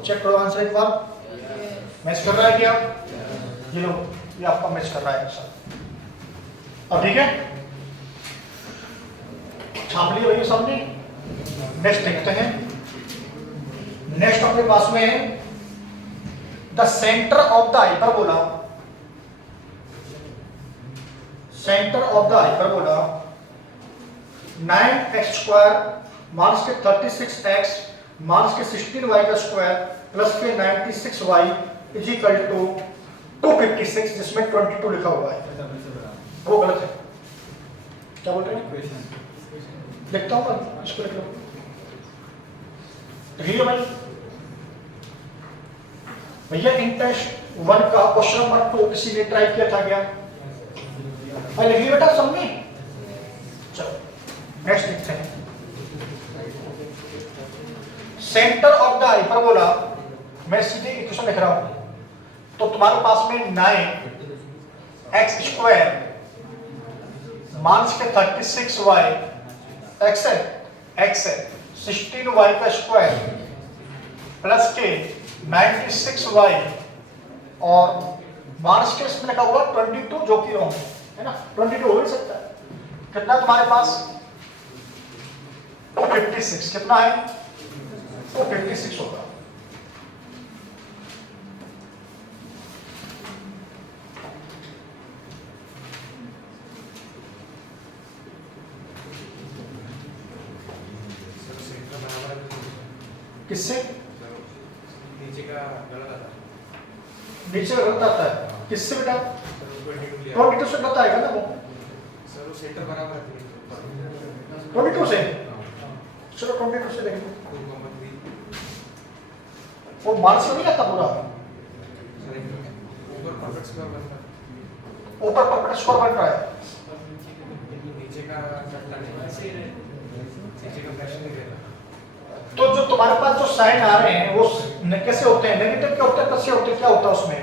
check करो आंसर एक बार, मैच कर रहा है क्या, ये लो ये आपका मैच कर रहा है आंसर। अब ठीक है, छाप लिए भैया सबने। नेक्स्ट देखते हैं, नेक्स्ट अपने पास में है the centre of the hyperbola, centre of the hyperbola 9x square minus के 36x माइनस के 16y का स्क्वायर प्लस के 96y इज इक्वल टू 256, जिसमें 22 लिखा हुआ है, वो गलत है। क्या बोल रहे हैं, देखता हूँ मैं, इसको लिख लो, देखिए भाई, भैया इन टेस्ट 1 का क्वेश्चन नंबर 2 किसी ने ट्राई किया था क्या, भाई लिखिए बेटा सबने। चलो नेक्स्ट देखते हैं, सेंटर ऑफ द हाइपरबोला, मैं सीधे इक्वेशन लिख रहा हूं, तो तुम्हारे पास में 9x स्क्वायर माइनस के 36y x है 16y का स्क्वायर प्लस के 96y और माइनस के इसमें लिखा हुआ 22 जो कि रॉन्ग है ना, 22 हो ही सकता है। कितना तुम्हारे पास 256, कितना है वो 56 होगा। किससे? नीचे का गलत आता है। नीचे का गलत आता है किससे बेटा? 22 से गलत आएगा ना वो। सर वो सेंटर बराबर है 22 से चलो 22 से देखें। 2,3 वो मार्क्स में नहीं आता पूरा, सर ऊपर परफेक्ट स्क्वायर बनता है। ऊपर परफेक्ट स्कोर बन रहा है। नीचे का कटता नहीं, नीचे का फ्रैक्शन नहीं रहता। तो जो तुम्हारे पास जो साइन आ रहे हैं वो कैसे होते हैं? नेगेटिव क्या होते हैं, कैसे होते हैं, क्या होता है उसमें?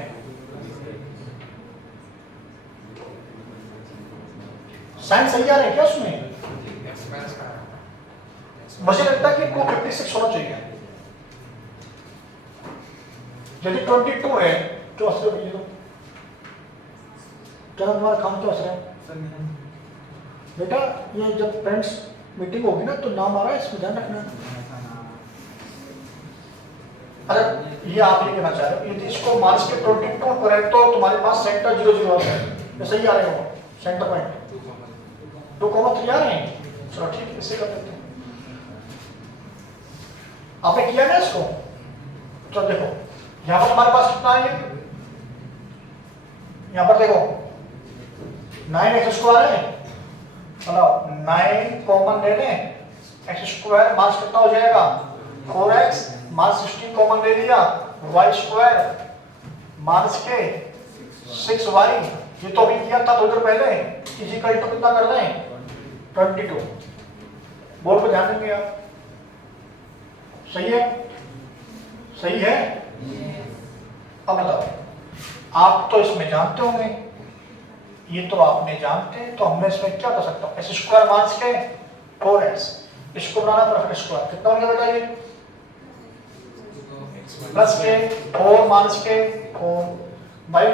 साइन सही आ रहे हैं क्या उसमें? एक्सपेंस का मुझे लगता है कि 256 होना चाहिए। यदि 22 है तो असर कीजिए तो क्या हमारा काम क्या असर है बेटा? ये जब पेरेंट्स मीटिंग होगी ना तो नाम आ रहा है, इसमें ध्यान रखना। अरे ये आप ये कहना चाह रहे हो यदि इसको मार्क्स के 22 पर है तो तुम्हारे पास सेंटर 0 है, ये सही आ रहे हो सेंटर पॉइंट 2,3 आ रहे हैं। चलो ठीक है, इसे कर देते हैं। आपने किया ना इसको? चलो देखो यहाँ पर हमारे पास कितना है, यहाँ पर देखो 9x स्क्वायर है। चलो 9 कॉमन ले लें, x स्क्वायर मार्क्स कितना हो जाएगा 4x, मार्क्स 16 कॉमन ले लिया, y स्क्वायर मार्क्स के 6y, ये तो अभी किया था थोड़ी देर पहले, इजिकल टू कितना कर दें 22। बोर्ड पे ध्यान देंगे आप। सही है? सही है? अब बताओ, आप तो इसमें जानते होंगे, ये तो आपने जानते हैं, तो हमने इसमें क्या कर सकता हूँ? एस स्क्वायर माइनस के 4x, इसको बनाना परफेक्ट स्क्वायर कितना हो गया बेटा? ये प्लस के 4 माइनस के 4। भाई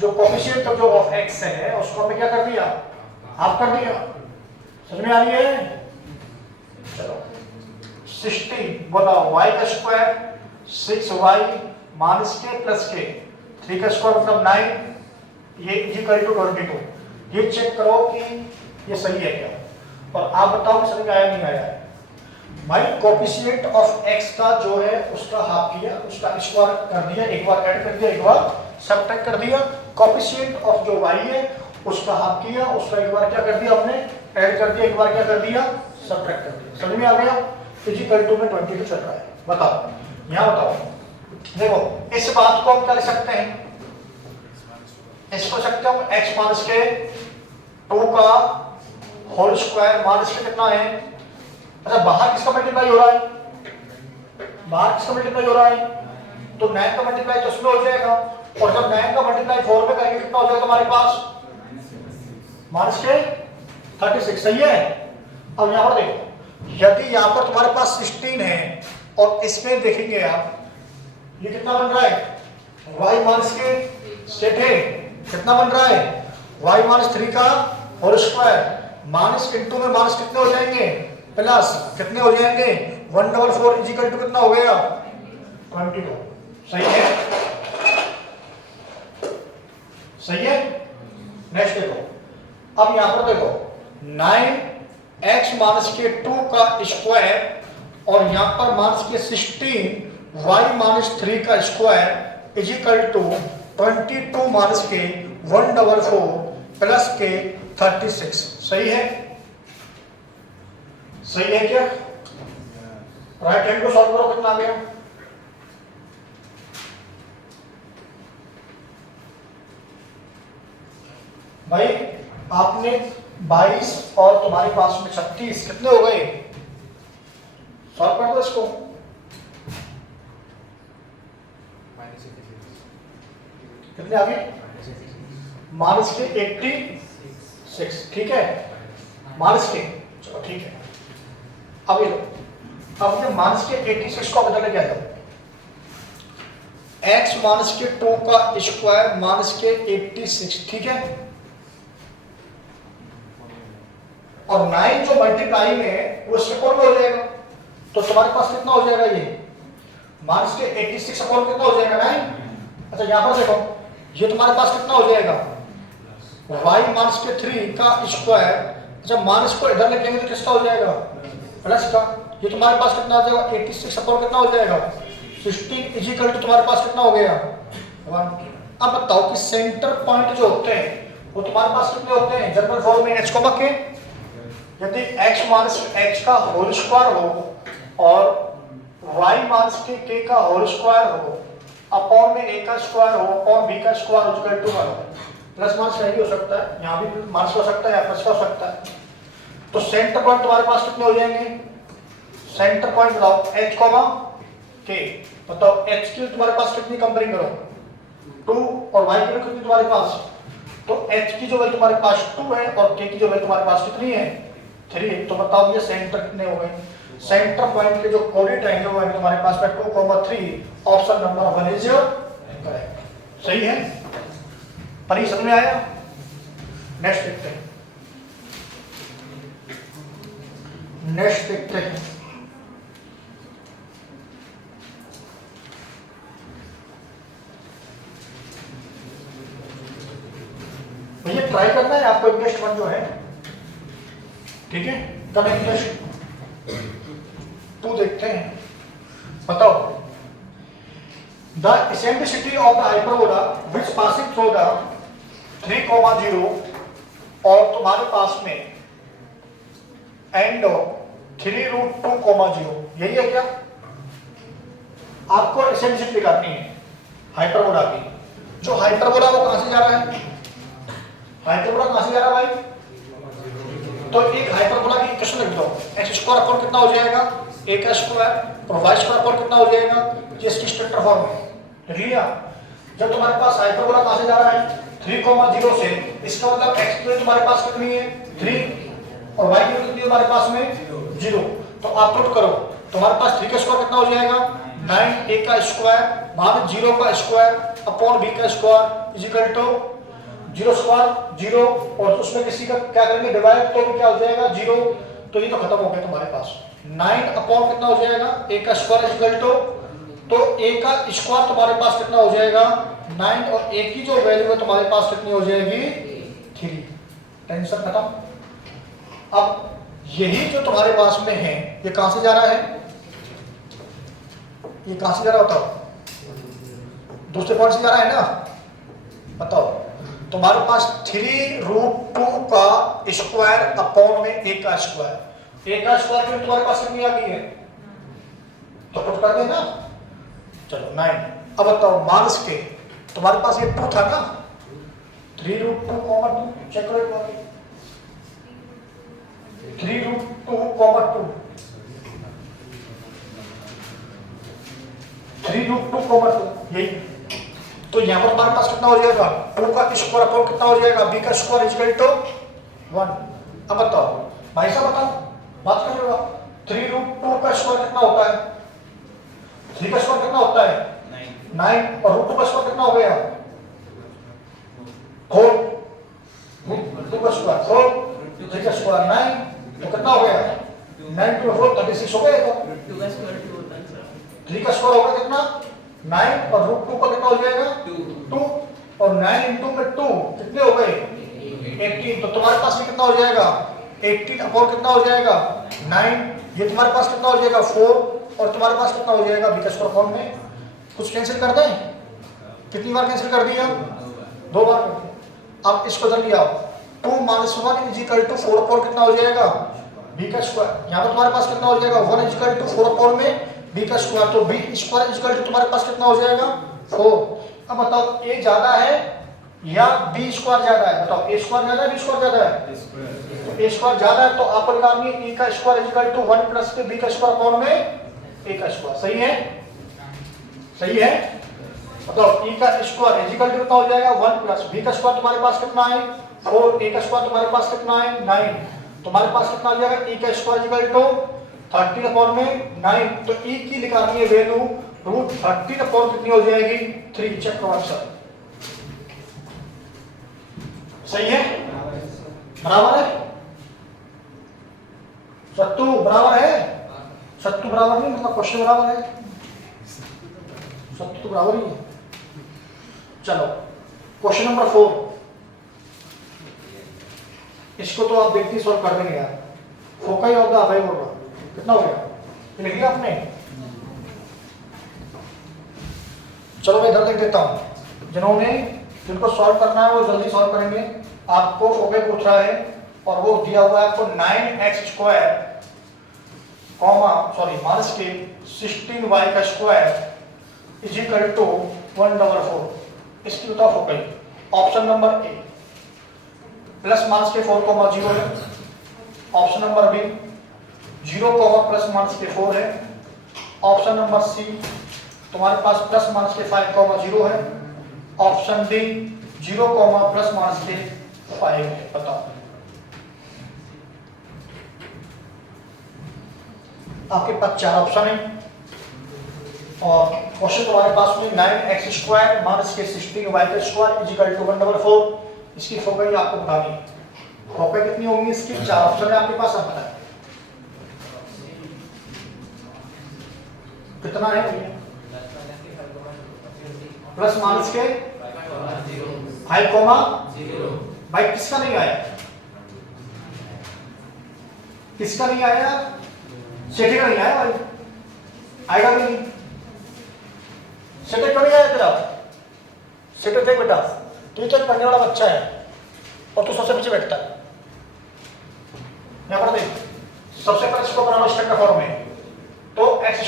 जो कोफिशिएंट जो ऑफ x है उसको हमने क्या कर दिया? हाफ कर दिया। समझ में आ रही है? चलो 60 बोला y का स्क्वायर 6y माइनस के प्लस के 3 का स्क्वायर मतलब 9, ये इक्वल टू 22। ये चेक करो कि ये सही है क्या, और आप बताओ कि समझ में आया नहीं आया। भाई कोफिशिएंट ऑफ x का जो है उसका हाफ किया, उसका स्क्वायर कर दिया, एक बार ऐड कर दिया, एक बार सबट्रैक्ट कर दिया। कोफिशिएंट ऑफ जो y है उसका हाफ किया, उसका एक बार क्या कर दिया हमने ऐड कर दिया, एक बार क्या कर दिया सबट्रैक्ट कर दिया। समझ में आ गया? इक्वल टू में 22 चल रहा है। बताओ यहाँ बताओ, देखो इस बात को हम क्या लिख सकते हैं? इसको सकते हम x माइनस के 2 का होल स्क्वायर माइनस के कितना है? अच्छा बाहर किसका मल्टीप्लाई हो रहा है? बाहर किसका मल्टीप्लाई हो रहा है? तो 9 का मल्टीप्लाई तो उसमें हो जाएगा, और जब 9 का मल्टीप्लाई 4 में करेंगे कितना हो जाएगा तुम्हारे पास? माइनस के 36। सही है? अब यहाँ पर देखो, यदि यहाँ पर तुम्हारे पास 16 है और इसमें देखेंगे आप ये कितना बन रहा है? y माइनस के सेट है, कितना बन रहा है? y माइनस 3 का होल स्क्वायर माइनस इनटू में माइनस कितने हो जाएंगे? प्लस कितने हो जाएंगे? 144 इक्वल टू कितना हो गया? 22। सही है? सही है? नेक्स्ट देखो, अब यहां पर देखो 9x माइनस के 2 का स्क्वायर और यहां पर माइनस के 16 y माइनस 3 का स्क्वायर इक्वल टू 22 माइनस के 144 प्लस के 36। सही है? सही है क्या? राइट हैंड को सॉल्व करो, कितना आ गया? भाई आपने 22 और तुम्हारे पास में 36 कितने हो गए? सॉल्व कर दो इसको। कितने आ गए? माइनस के 86। ठीक है? माइनस के, चलो ठीक है। अब ये लो, अब ये माइनस के 86 को बदल के आ जाओ। x माइनस के 2 का स्क्वायर माइनस के 86। ठीक है? और 9 जो मल्टीप्लाई में वो इसके कोड में हो जाएगा, तो तुम्हारे पास कितना हो जाएगा? ये माइनस के 86 अपॉन कितना हो जाएगा 9। अच्छा यहाँ पर देखो ये तुम्हारे पास कितना हो जाएगा y माइनस के 3 का स्क्वायर। अच्छा माइनस को इधर लिखेंगे तो किसका हो जाएगा प्लस का। ये तुम्हारे पास कितना आ जाएगा 86 अपॉन कितना हो जाएगा 16 इजिकल टू तुम्हारे पास कितना हो गया 1। अब बताओ कि सेंटर पॉइंट जो होते हैं वो तुम्हारे पास कितने होते हैं जनरल फॉर्म में h, के यदि x माइनस x का होल स्क्वायर हो और y माइनस के k का होल स्क्वायर हो अपॉन में a का स्क्वायर हो अपॉन b का square equal to 1। Plus minus नहीं हो सकता है, यहाँ भी माइनस हो सकता है या प्लस हो सकता है। तो सेंटर पॉइंट तुम्हारे पास कितने हो जाएंगे सेंटर पॉइंट बताओ h, k। बताओ h की तुम्हारे पास कितनी कंपेयरिंग करो 2 और y की कितनी तुम्हारे पास। तो h की जो वैल्यू तुम्हारे पास 2 है और k की जो वैल्यू तुम्हारे पास कितनी है 3। तो बताओ ये सेंटर कितने हो गए। सेंटर पॉइंट के जो कोऑर्डिनेट एंगल हुए तुम्हारे पास में 2,3 ऑप्शन नंबर 1 इज करेक्ट। सही है परी समझ में आया। नेक्स्ट देखते हैं भैया ट्राई करना है आपको इंटरेस्ट वन जो है ठीक है। तब इंटरेस्ट 2 देखते हैं। बताओ the eccentricity of the hyperbola which passing through the 3, 0 और तुम्हारे पास में एंड 3√2, 0 यही है क्या। आपको इसेंट्रिसिटी करनी है हाइपरबोला की। जो हाइपरबोला वो कहां से जा रहा है हाइपरबोला कहां से जा रहा है भाई। तो एक हाइपरबोला की इक्वेशन लिख दो x स्क्वायर अपॉन कितना हो जाएगा a का स्क्वायर और y स्क्वायर अपॉन कितना हो जाएगा ये इसकी स्ट्रक्चर फॉर्म है। लिख लिया। जब तुम्हारे पास हाइपरबोला कहां से जा रहा है 3, 0 से इसका मतलब x की तुम्हारे पास कितनी है 3 और y की कितनी है तुम्हारे पास में 0। तो आप पुट करो तुम्हारे पास 3 का स्क्वायर कितना हो जाएगा 9 a का स्क्वायर मान 0 का स्क्वायर अपॉन b का square is equal to 0 square 0 और उसमें किसी का क्या करेंगे डिवाइड तो भी क्या हो जाएगा 0। तो ये तो खत्म हो गया तुम्हारे पास 9 अपॉन कितना हो जाएगा a का स्क्वायर इज इक्वल टू तो a का स्क्वायर तुम्हारे पास कितना हो जाएगा 9 और a की जो वैल्यू है तुम्हारे पास कितनी हो जाएगी 3। टेंशन खत्म। अब यही जो तुम्हारे पास में है ये कहां से जा रहा है ये कहां से जा रहा बताओ दूसरे पॉइंट से जा रहा है ना। बताओ तुम्हारे पास 3√2 का स्क्वायर अपॉन में a का स्क्वायर फिर तुम्हारे पास कितनी आ गई है तो पुट कर देना। चलो 9। अब बताओ माइनस के तुम्हारे पास ये 2 था ना 3√2, 2 चेक करो एक बार 3√2, 3√2, यही। तो यहाँ पर हमारे पास कितना हो जाएगा 2 का स्क्वायर अपॉन कितना हो जाएगा b का स्क्वायर इज इक्वल टू 1। अब बताओ भाई साहब बताओ बात कर रहे हो 3√2 का स्क्वायर कितना होता है 3 का स्क्वायर कितना होता है 9 और √2 का स्क्वायर कितना हो गया 4 √2 का स्क्वायर 4 3 का स्क्वायर 9 तो कितना हो गया 9 × 4 36 हो गया। 3 का स्क्वायर होगा कितना 9 और √2 का कितना हो जाएगा 2 और 9 × 2 कितने हो गए 18। तो तुम्हारे पास में कितना हो जाएगा 18 अपॉन कितना हो जाएगा 9 ये तुम्हारे पास कितना हो जाएगा 4 और तुम्हारे पास कितना हो जाएगा b का स्क्वायर फॉर्म में। कुछ कैंसिल कर दें कितनी बार कैंसिल कर दिया 2 बार कर दिया। अब इसको इधर लिया 2 - 1 इज इक्वल टू 4 अपॉन कितना हो जाएगा b का स्क्वायर। यहाँ पर तुम्हारे पास कितना हो जाएगा 1 इज इक्वल टू 4 अपॉन में b का स्क्वायर तो b square is equal to तुम्हारे पास कितना हो जाएगा 4। अब बताओ a ज्यादा है या b स्क्वायर ज्यादा है बताओ a स्क्वायर ज्यादा है b स्क्वायर ज्यादा है तो a स्क्वायर ज्यादा है तो आप निकालिए e का square is equal to 1 plus b का स्क्वायर अपॉन में a का स्क्वायर। सही है बताओ e का स्क्वायर इज इक्वल टू कितना हो जाएगा 1 प्लस b का स्क्वायर तुम्हारे पास कितना है 4 a का स्क्वायर तुम्हारे पास कितना है 9 तुम्हारे पास कितना आ जाएगा e का square is equal to 13 upon में 9 तो e की निकालनी है वैल्यू √13 अपॉन कितनी हो जाएगी 3। चेक करो आंसर सही है बराबर है सत्तू बराबर है सत्तू बराबर नहीं मतलब क्वेश्चन बराबर है सब तो बराबर ही है। चलो क्वेश्चन नंबर 4, इसको तो आप देखते ही सॉल्व कर देंगे यार। फोकाई ऑफ द अवाइवोगा कितना हो गया, लिख लिया आपने? चलो मैं इधर लिख देता हूं, जिनको सॉल्व करना है वो जल्दी सॉल्व करेंगे। आपको फोकाई पूछ रहा है और वो दिया हुआ है आपको 9x² माइनस के 16y का स्क्वायर इज इक्वल टू 144। इसकी बताओ foci. Option number a plus minus के 4,0 है। Option number b 0, plus minus के 4 है। ऑप्शन नंबर सी तुम्हारे पास प्लस माइनस के 5,0 है। ऑप्शन डी 0, प्लस माइनस के 5 है। बताओ। आपके पास 4 ऑप्शन है और क्वेश्चन तुम्हारे पास में 9x² माइनस के 16y का स्क्वायर इज इक्वल टू 144। इसकी फोकाई आपको बतानी है। फोकाई कितनी होंगी इसकी? 4 ऑप्शन है आपके पास, आप बताएं कितना है? प्लस माइनस के 5,0 भाई किसका नहीं आया? किसका नहीं आया? सेटे का नहीं आया भाई, आएगा भी नहीं। सेटे क्यों नहीं आया तेरा? सेटे देख बेटा, तू तो एक पढ़ने वाला बच्चा है और तू सबसे पीछे बैठता है। यहां पर देख, सबसे पहले इसको बनाना स्ट्रक्चर फॉर्म में। तो x²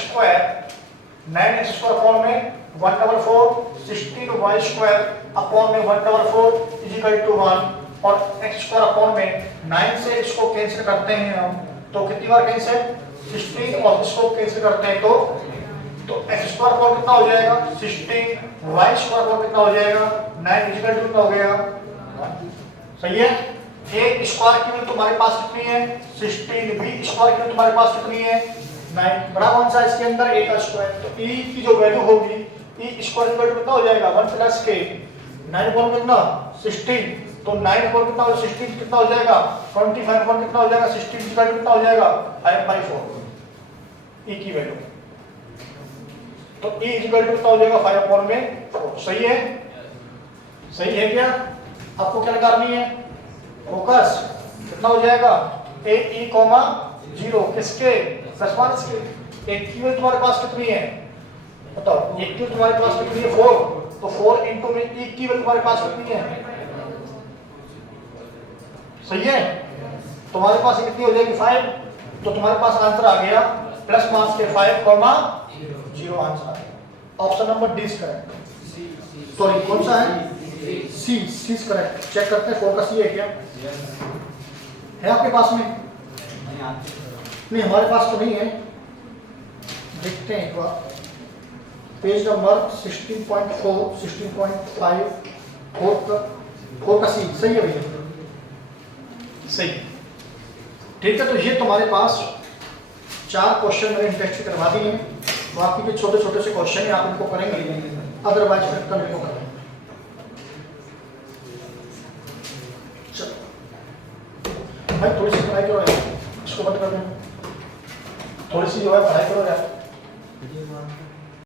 9x² फॉर्म में 144, 16y² अपॉन में 144 इज इक्वल टू 1 और x² अपॉन में 9 से इसको कैंसिल करते हैं हम, तो कितनी बार कैंसिल? 16 और इसको कैंसिल करते हैं तो x² अपॉन कितना हो जाएगा? 16, y² अपॉन कितना हो जाएगा? 9 इज इक्वल टू कितना हो गया? सही है। a स्क्वायर की वैल्यू तुम्हारे पास कितनी है? 16, b स्क्वायर की वैल्यू तुम्हारे पास कितनी है? 9। बड़ा कौन सा इसके अंदर? a का स्क्वायर। तो e की जो वैल्यू होगी e स्क्वायर इक्वल टू कितना हो जाएगा? 1 प्लस के 9 अपॉन कितना? 16। तो 9 अपॉन कितना हो? 16 कितना हो जाएगा? 25 अपॉन कितना हो जाएगा? 16 इक्वल टू कितना हो जाएगा? 5/4 e की वैल्यू। तो e इक्वल टू कितना हो जाएगा? 5/4। सही है? सही है क्या? आपको क्या करनी है? फोकस कितना हो जाएगा? a e, 0 किसके? प्लस माइनस के। एक की वैल्यू तुम्हारे पास कितनी है? बताओ। एक की तुम्हारे पास कितनी है? 4। तो 4 इनटू में e की वैल्यू तुम्हारे पास कितनी है? सही है। तुम्हारे पास कितनी हो जाएगी? 5। तो तुम्हारे पास आंसर आ गया प्लस माइनस के 5,0 आंसर आ गया। Option number D is correct. Sorry कौन सा है? सी इज करेक्ट। चेक करते हैं 4 का सी है क्या? है आपके पास में? नहीं हमारे पास तो नहीं है। देखते हैं एक बार। पेज नंबर 16.4, 16.5, 4 का सी सही है भैया? सही। ठीक है। तो ये तुम्हारे पास 4 क्वेश्चन मैंने इंटरेस्ट करवा दिए हैं। बाकी के छोटे छोटे से क्वेश्चन है, आप इनको करेंगे, अदरवाइज फिर कल इनको करेंगे। चलो भाई थोड़ी सी पढ़ाई करो यार, इसको बंद कर दो। थोड़ी सी जो है पढ़ाई करो यार।